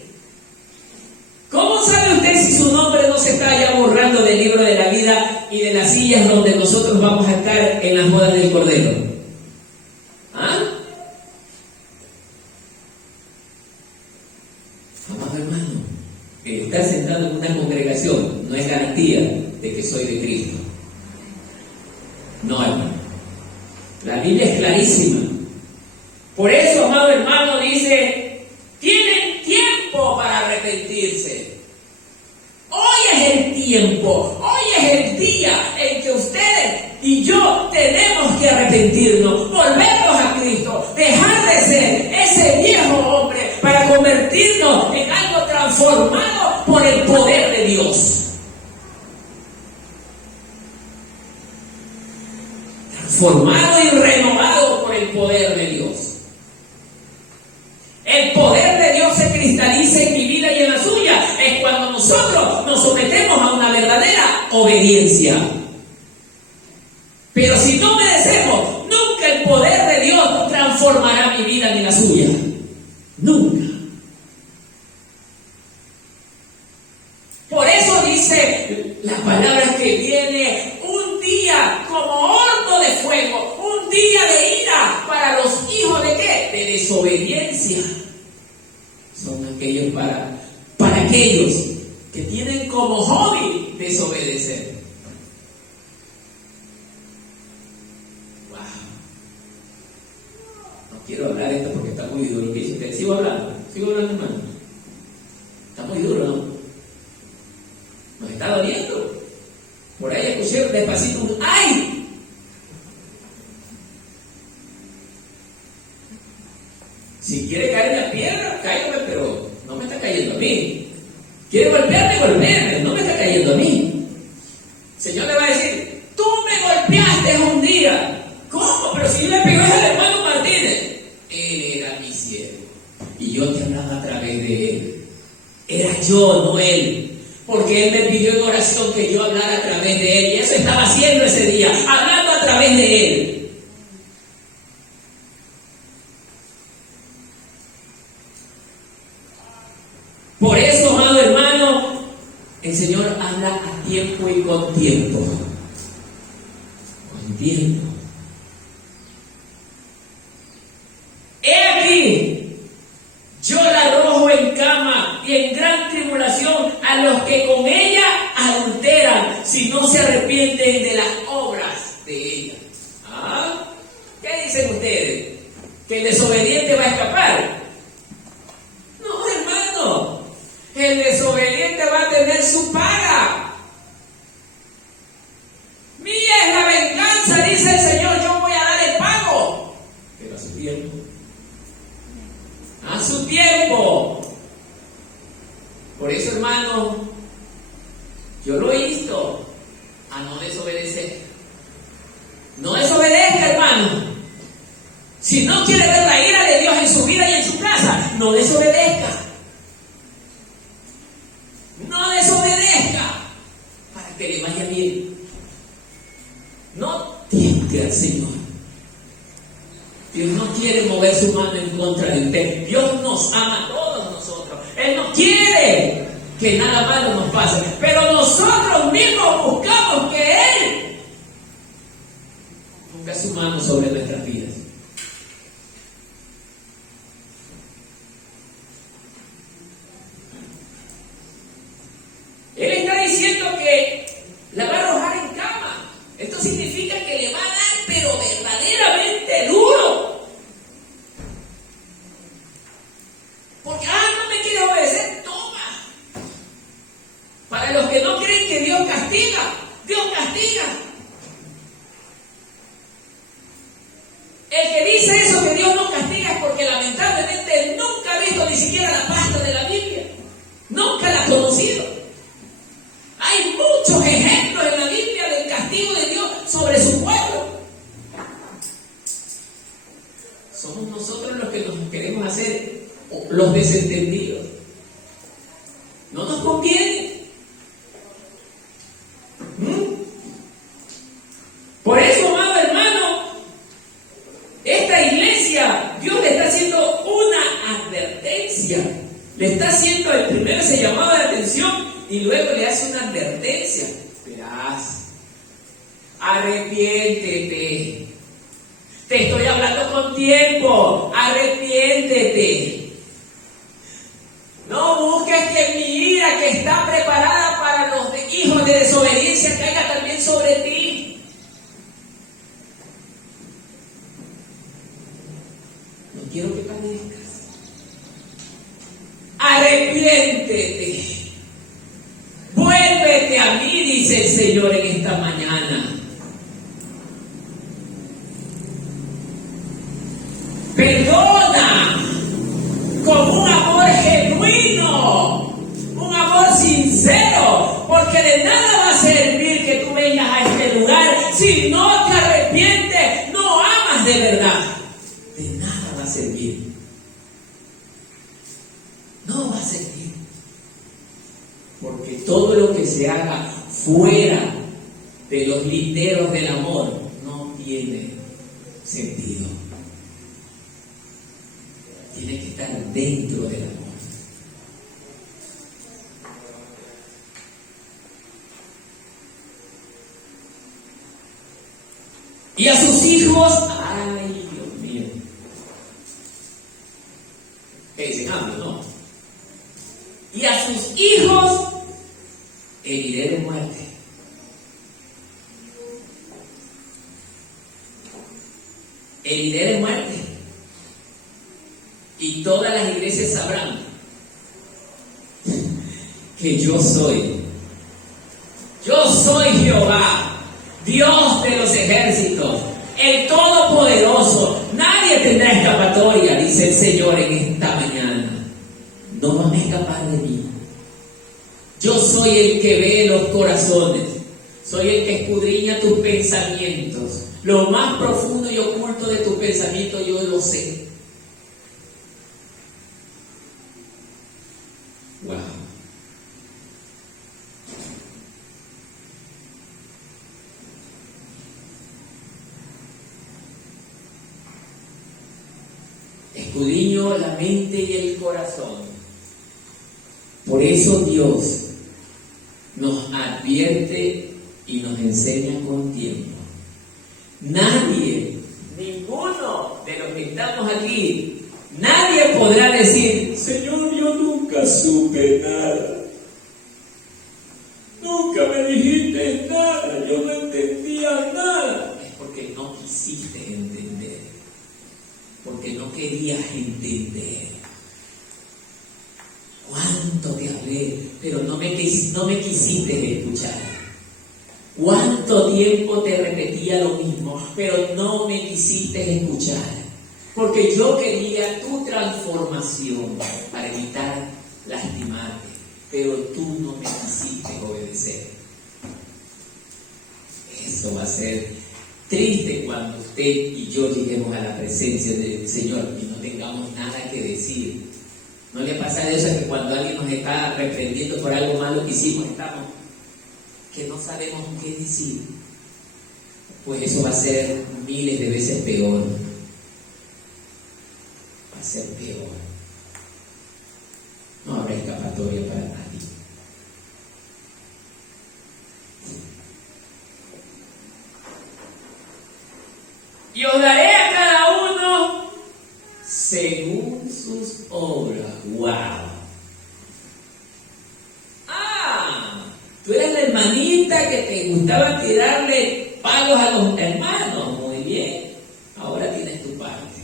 ¿Cómo sabe usted si su nombre no se está ya borrando del libro de la vida y de las sillas donde nosotros vamos a estar en las bodas del Cordero? ¿Ah? Amado hermano, el estar sentado en una congregación no es garantía de que soy de Cristo. No, hermano. La Biblia es clarísima. Por eso, amado hermano, dice, tienen tiempo para arrepentirse. Hoy es el tiempo, hoy es el día en que ustedes y yo tenemos que arrepentirnos, volvernos a Cristo, dejar de ser ese viejo hombre para convertirnos en algo transformado por el poder de Dios. Transformado y renovado por el poder de Dios. El poder de Dios se cristaliza en mi vida y en la suya. Es cuando nosotros nos sometemos a una verdadera obediencia. Pero si no obedecemos, nunca el poder de Dios transformará mi vida ni la suya. Nunca. Por eso dice la palabra que viene un día como horno de fuego, un día de ira para los hijos de ¿qué? De desobediencia. Son aquellos para aquellos que tienen como hobby desobedecer. Wow. No quiero hablar esto porque está muy duro. ¿Qué dice usted? Sigo hablando, hermano. Está muy duro, ¿no? Nos está doliendo. Por ahí escuché despacito un ¡ay! Si quiere caer en la piedra, cállame, pero no me está cayendo a mí. Quiere golpearme, no me está cayendo a mí. El Señor le va a decir, tú me golpeaste un día. ¿Cómo? Pero si yo le pegué al hermano Martínez. Él era mi siervo. Y yo te hablaba a través de él. Era yo, no él. Porque él me pidió en oración que yo hablara a través de él. Y eso estaba haciendo ese día, hablando a través de él. Por eso, amado hermano, el Señor habla a tiempo y con tiempo. Con tiempo. He aquí, yo la arrojo en cama y en gran tribulación a los que con ella adulteran, si no se arrepienten de las obras de ella. ¿Ah? ¿Qué dicen ustedes? ¿Que el desobediente va a escapar? No, hermano. El desobediente va a tener su paga. Mía es la venganza, dice el Señor, yo voy a dar el pago. Pero a su tiempo. A su tiempo. Por eso, hermano, yo lo insto a no desobedecer. No desobedezca, hermano. Si no quiere ver la ira de Dios en su vida y en su casa, no desobedezca. No desobedezca para que le vaya bien. No tiente al Señor. Dios no quiere mover su mano en contra de usted. Dios nos ama a todos nosotros. Él no quiere que nada malo nos pase. Pero nosotros mismos buscamos que Él ponga su mano sobre nuestras vidas. Él está diciendo que la va a arrojar en cama. Esto significa que le va a dar, pero verdaderamente duro. Porque, no me quiere obedecer, toma. Para los que no creen que Dios castiga, Dios castiga. El que dice eso, que Dios no castiga, es porque lamentablemente nunca ha visto ni siquiera la pasta de la Biblia. Nunca la ha conocido. Hay muchos ejemplos en la Biblia del castigo de Dios sobre su pueblo. Somos nosotros los que nos queremos hacer los desentendidos. No nos conviene. Por eso, amado hermano, esta iglesia, Dios le está haciendo una advertencia. Le está haciendo el primer ese llamado de atención y luego le hace una advertencia. Verás, arrepiéntete. Te estoy hablando con tiempo. Arrepiéntete. No busques que mi ira que está preparada para los hijos de desobediencia caiga también sobre ti. No quiero que padezcas. Arrepiéntete. Vuélvete a mí, dice el Señor en esta mañana. Perdona con un amor genuino, un amor sincero, porque de nada va a servir que tú vengas a este lugar si no te arrepientes, no amas de verdad. De nada va a servir. No va a servir. Porque todo lo que se haga fuera de los linderos del amor no tiene sentido. Tiene que estar dentro del amor. Y a sus hijos, ay Dios mío, que dicen, no. Y a sus hijos heriré de muerte. Heriré de muerte. Y todas las iglesias sabrán que yo soy Jehová, Dios de los ejércitos, el Todopoderoso. Nadie tendrá escapatoria, dice el Señor en esta mañana. No van a escapar de mí. Yo soy el que ve los corazones, soy el que escudriña tus pensamientos. Lo más profundo y oculto de tu pensamiento yo lo sé. Wow. Escudriño la mente y el corazón. Por eso Dios nos advierte y nos enseña con tiempo. Nadie, ninguno de los que estamos aquí, nadie podrá decir, Señor, yo nunca supe nada. Nunca me dijiste nada, yo no entendía nada. Es porque no quisiste entender, porque no querías entender. ¿Cuánto te hablé, pero no me quisiste escuchar? ¿Cuánto tiempo te repetía lo mismo, pero no me quisiste escuchar? Porque yo quería tu transformación para evitar lastimarte, pero tú no me quisiste obedecer. Eso va a ser triste cuando usted y yo lleguemos a la presencia del Señor y no tengamos nada que decir. ¿No le pasa de eso que cuando alguien nos está reprendiendo por algo malo que hicimos, estamos que no sabemos qué decir? Pues eso va a ser miles de veces peor. Va a ser peor. No habrá escapatoria para nadie. Y os daré a cada uno según sus obras. ¡Wow! Tú eres la hermanita que te gustaba tirarle palos a los hermanos. Muy bien. Ahora tienes tu parte.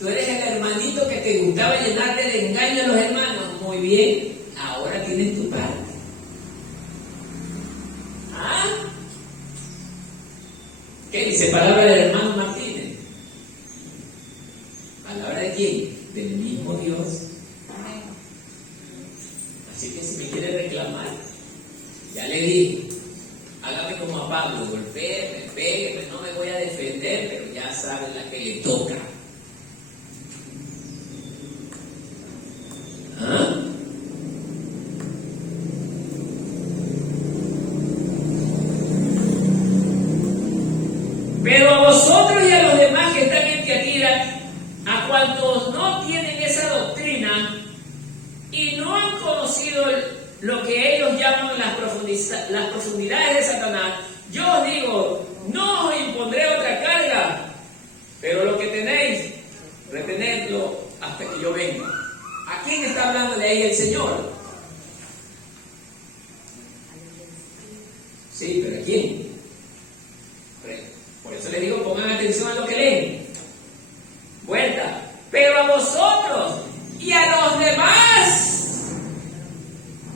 Tú eres el hermanito que te gustaba llenarte de engaño a los hermanos. Muy bien. Ahora tienes tu parte. ¿Qué dice palabra del hermano Martínez? ¿Palabra de quién? Del mismo Dios. Así que si me quiere reclamar, ya le dije, hágame como a Pablo, golpéeme, pégueme, no me voy a defender, pero ya sabe la que le toca. Pero a vosotros y a los demás que están en Tiatira, a cuantos no tienen esa doctrina y no han conocido lo que ellos llaman las profundidades de Satanás, yo os digo, no os impondré otra carga, pero lo que tenéis, retenedlo hasta que yo venga. ¿A quién está hablándole ahí el Señor? Sí, pero ¿a quién? Por eso les digo, pongan atención a lo que leen. Vuelta. Pero a vosotros y a los demás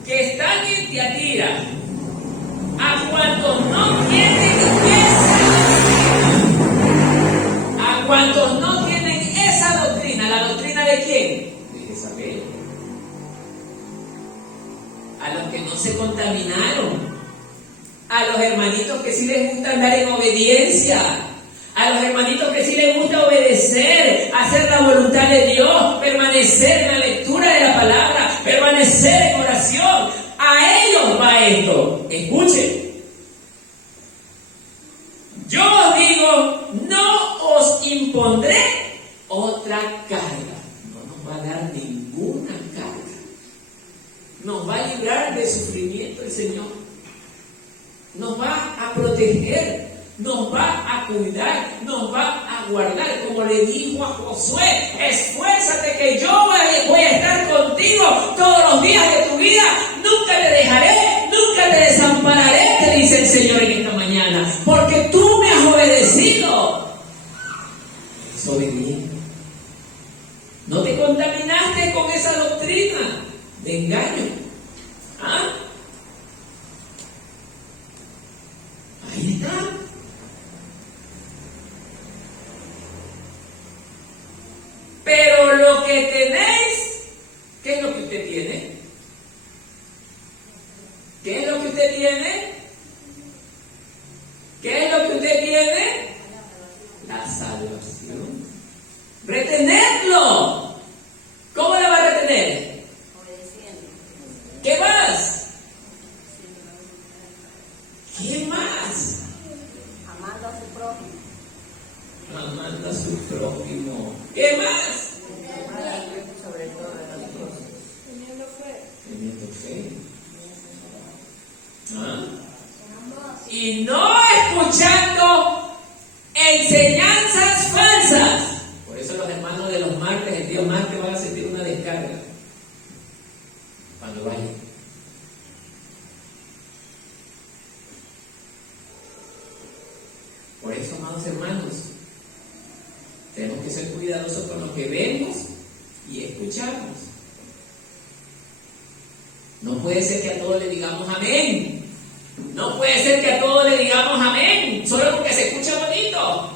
que están en Tiatira, a cuantos no tienen esa doctrina, ¿la doctrina de quién? De Jezabel. A los que no se contaminaron, a los hermanitos que sí les gusta andar en obediencia, a los hermanitos que sí les gusta obedecer, hacer la voluntad de Dios, permanecer en la lectura de la palabra, permanecer en oración. A ellos va esto. Escuchen. Yo os digo, no os impondré otra carga. No nos va a dar ninguna carga. Nos va a librar de sufrimiento el Señor. Nos va a proteger. nos va a cuidar, nos va a guardar, como le dijo a Josué: esfuérzate que yo voy a estar contigo todos los días de tu vida, nunca te dejaré, nunca te desampararé, te dice el Señor en esta mañana, porque tú me has obedecido. Es obediente. No te contaminaste con esa doctrina de engaño. ¿Ah? Ahí está. Pero lo que tenéis, ¿qué es lo que usted tiene? ¿Qué es lo que usted tiene? ¿Qué es lo que usted tiene? La salvación. Retenerlo. ¿Cómo la va a retener? ¿Qué más? ¿Qué más? Amando a su prójimo. Amando a su prójimo. ¿Qué más? Sobre todas las cosas. Teniendo fe. ¿Ah? Y no escuchando enseñanzas falsas. Por eso los hermanos de los martes, el día martes, van a sentir una descarga cuando vayan. Por eso, amados hermanos, tenemos que ser cuidadosos con lo que vemos y escuchamos. No puede ser que a todos le digamos amén. No puede ser que a todos le digamos amén, solo porque se escucha bonito.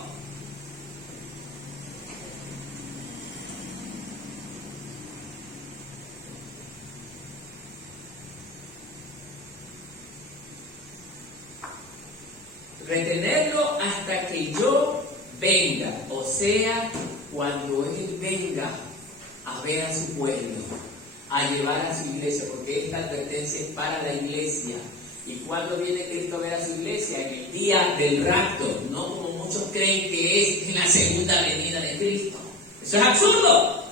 Retenerlo hasta que yo venga, o sea, cuando Él venga a ver a su pueblo, a llevar a su iglesia, porque esta advertencia es para la iglesia. ¿Y cuándo viene Cristo a ver a su iglesia? En el día del rapto, no como muchos creen que es en la segunda venida de Cristo. Eso es absurdo.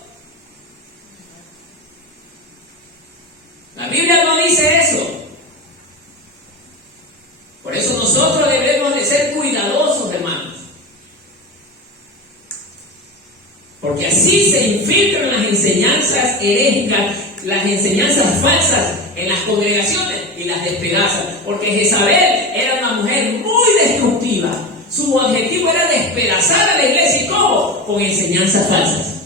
La Biblia no dice eso. Por eso nosotros debemos de ser cuidadosos, hermanos. Porque así se infiltran las enseñanzas heréticas, las enseñanzas falsas en las congregaciones y las despedazan. Porque Jezabel era una mujer muy destructiva. Su objetivo era despedazar a la iglesia. ¿Y cómo? Con enseñanzas falsas.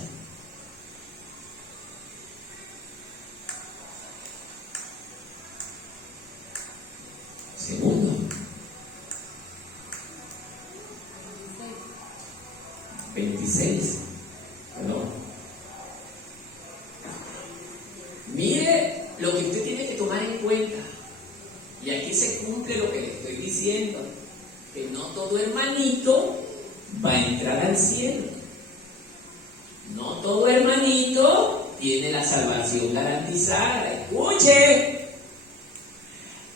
Segundo, 26. Perdón. Mire lo que usted tiene que tomar en cuenta. Y aquí se cumple lo que le estoy diciendo. Que no todo hermanito va a entrar al cielo. No todo hermanito tiene la salvación garantizada. Escuche.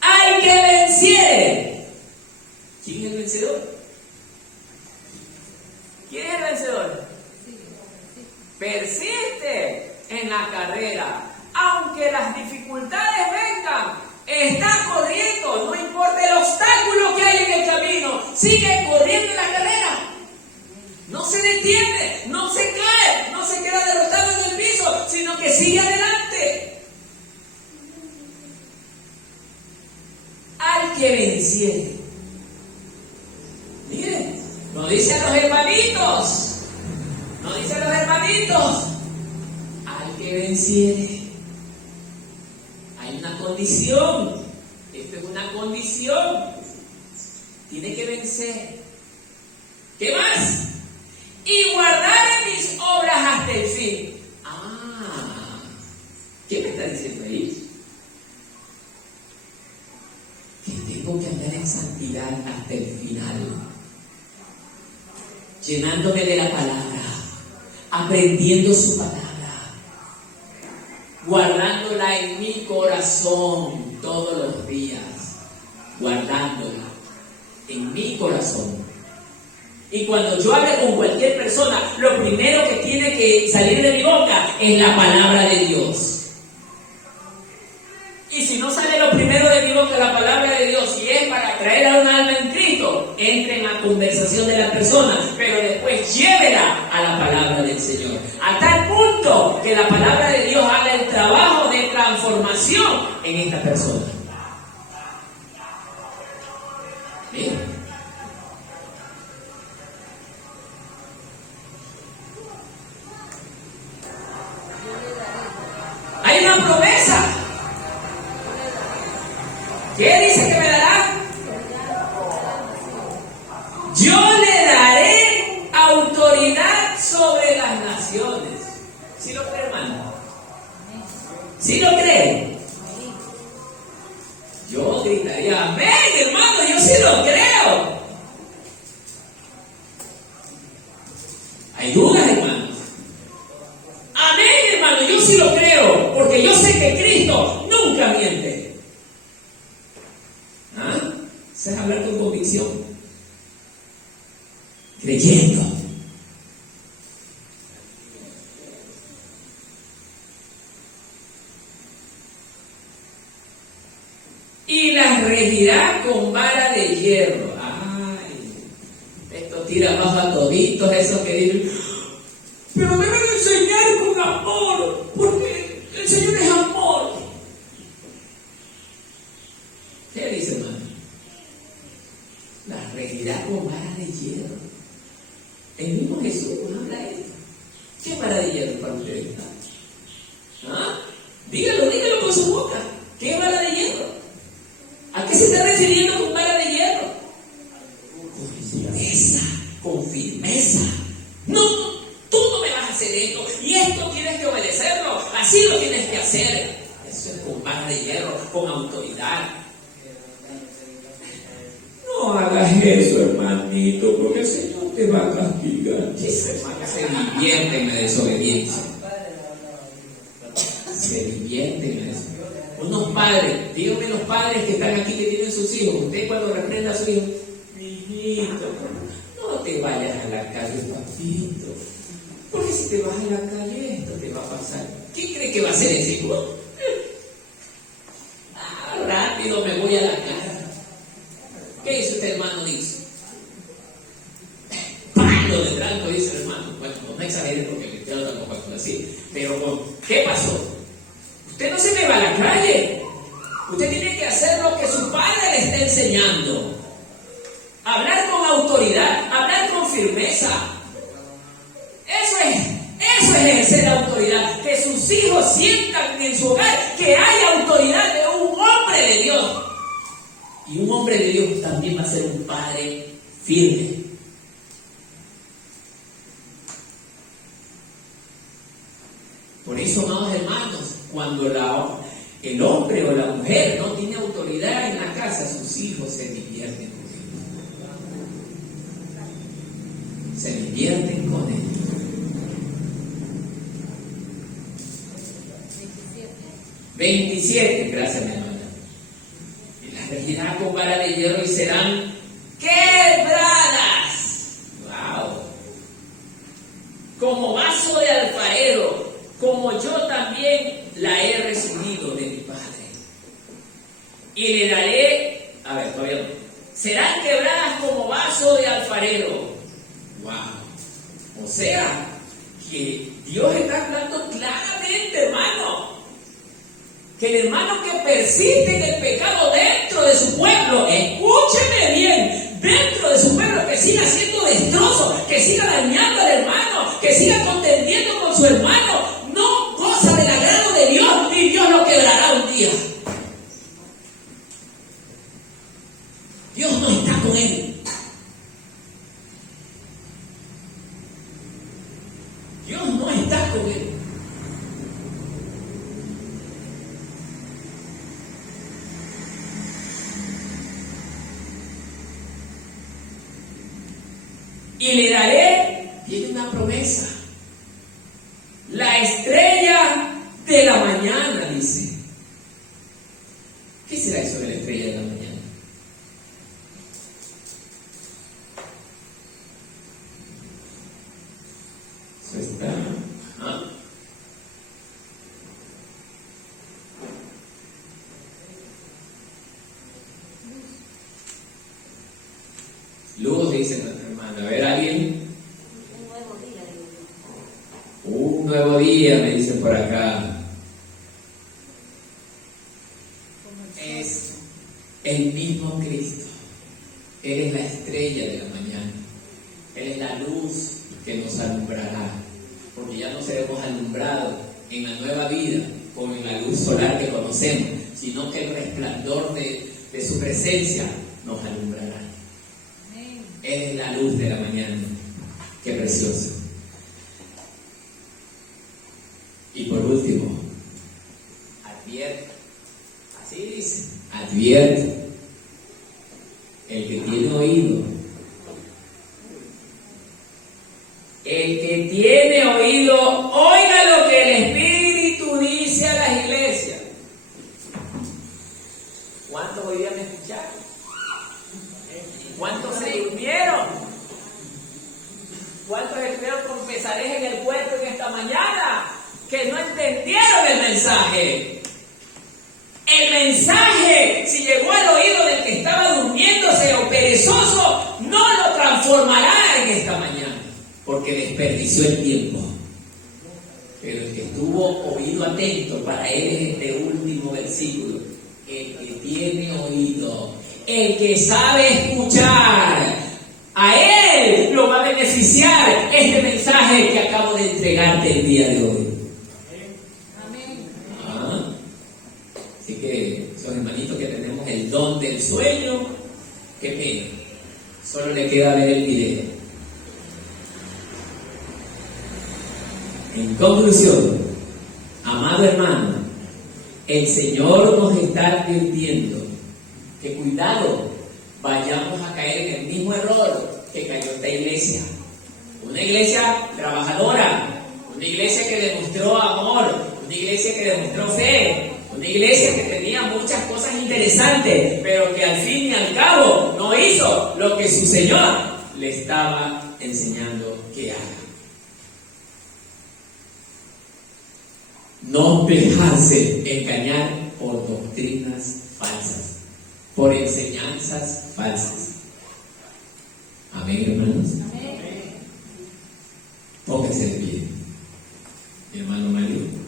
Hay que vencer. ¿Quién es el vencedor? ¿Quién es el vencedor? Persiste en la carrera. Aunque las dificultades vengan, está corriendo, no importa el obstáculo que hay en el camino, sigue corriendo la carrera. No se detiene, no se cae, no se queda derrotado en el piso, sino que sigue adelante. Al que venciere. Miren, no dice a los hermanitos, no dice a los hermanitos, al que venciere. Hay una condición, esto es una condición, tiene que vencer. ¿Qué más? Y guardar mis obras hasta el fin. ¿Qué me está diciendo ahí? Que tengo que andar en santidad hasta el final, llenándome de la palabra, aprendiendo su palabra, guardándola en mi corazón todos los días, guardándola en mi corazón. Y cuando yo hable con cualquier persona, lo primero que tiene que salir de mi boca es la palabra de Dios. Y si no sale lo primero de mi boca la palabra de Dios y es para traer a un alma en Cristo, momento entre en la conversación de la persona, pero después llévela a la palabra del Señor. A tal punto que la palabra de Dios haga el trabajo de transformación en esta persona. Bien. Hay una promesa. ¿Qué dice que me dará? Yo le daré autoridad sobre las naciones. ¿Sí lo cree, hermano? ¿Sí lo cree? Yo gritaría, amén, hermano, yo sí lo creo. Hay dudas, hermanos. Amén, hermano, yo sí lo creo, porque yo sé que Cristo nunca miente. ¿Ah? Eso es hablar con convicción. Creyendo. Y las regirá con vara de hierro. Ay, esto tira abajo a toditos esos que dicen, pero deben enseñar con amor, porque el Señor es amor. ¿Qué dice, hermano? Las regirá con vara de hierro. El mismo Jesús nos habla de esto. ¿Qué vara de hierro para ustedes? ¿Ah? Dígalo con su boca. ¿Qué vara de hierro? ¿A qué se está refiriendo con vara de hierro? Con firmeza. No, tú no me vas a hacer esto, y esto tienes que obedecerlo, así lo tienes que hacer. Eso es con vara de hierro, con autoridad. No hagas eso, hermanito, porque el Señor te va a castigar. Ese hermano se divierte en la desobediencia. Se divierte en la desobediencia. Unos padres, díganme los padres que están aquí que tienen sus hijos. Usted cuando reprenda a su hijo, hijito, no te vayas a la calle, papito. Porque si te vas a la calle, esto te va a pasar. ¿Qué cree que va a hacer ese hijo? Rápido me voy a la casa. ¿Qué dice usted, hermano? Dice. Palo de blanco, dice el hermano. Bueno, no exagere porque le quedo tampoco así. Pero, ¿qué pasó? Usted no se me va a la calle. Usted tiene que hacer lo que su padre le está enseñando. Hablar con autoridad, hablar con firmeza. Eso es ejercer autoridad. Que sus hijos sientan en su hogar que hay autoridad de un hombre de Dios. Y un hombre de Dios también va a ser un padre firme. Por eso, amados hermanos, cuando el hombre o la mujer no tiene autoridad en la casa, sus hijos se divierten con él. Se divierten con él. 27, gracias, mi hermana. Y las regirá con vara de hierro y serán quebradas. ¡Wow! Como vaso de alfarero, como yo también la he recibido de mi Padre. Y le daré, todavía no. Serán quebradas como vaso de alfarero. ¡Wow! O sea, que Dios está hablando claramente, hermano. Que el hermano que persiste en el pecado dentro de su pueblo, escúcheme bien, dentro de su pueblo, que siga haciendo destrozos, que siga dañando al hermano, que siga contendiendo con su hermano, no goza del agrado de Dios y Dios lo quebrará un día. Dios no está con él. Dios no está con él. Y le daré, tiene una promesa, la estrella de la mañana, dice. ¿Qué será eso de la estrella de la mañana? Eso está. ¿Ah? Luz, dice nuestra hermana. A ver, ¿alguien? Un nuevo día, digo yo. Un nuevo día, me dicen por acá. Es el mismo Cristo. Él es la estrella de la mañana. Él es la luz que nos alumbrará. Porque ya no seremos alumbrados en la nueva vida con la luz solar que conocemos, sino que el resplandor de su presencia nos alumbrará. Él es la luz de la mañana. Qué precioso. Y por último, advierte. Así dice, advierte. El que tiene oído. El que tiene oído, oiga lo que el Espíritu dice a las iglesias. ¿Cuántos hoy día me escucharon? ¿Cuántos se durmieron? ¿Cuántos estuvieron con pesadez en el cuerpo en esta mañana? Que no entendieron el mensaje. El mensaje, si llegó al oído del que estaba durmiéndose o perezoso, no lo transformará en esta mañana, porque desperdició el tiempo. Pero el que estuvo oído atento, para él es este último versículo. El que tiene oído, el que sabe escuchar, a él lo va a beneficiar este mensaje que acabo de entregarte el día de hoy. Así que son hermanitos que tenemos el don del sueño, qué pena, solo le queda ver el video. En conclusión, amado hermano, el Señor nos está advirtiendo que cuidado, vayamos a caer en el mismo error que cayó esta iglesia. Una iglesia trabajadora, una iglesia que demostró amor, una iglesia que demostró fe, una iglesia que tenía muchas cosas interesantes, pero que al fin y al cabo no hizo lo que su Señor le estaba enseñando que haga. No dejarse engañar por doctrinas falsas, por enseñanzas falsas. Amén, hermanos. Amén. Pónganse de pie. Mi hermano Mario.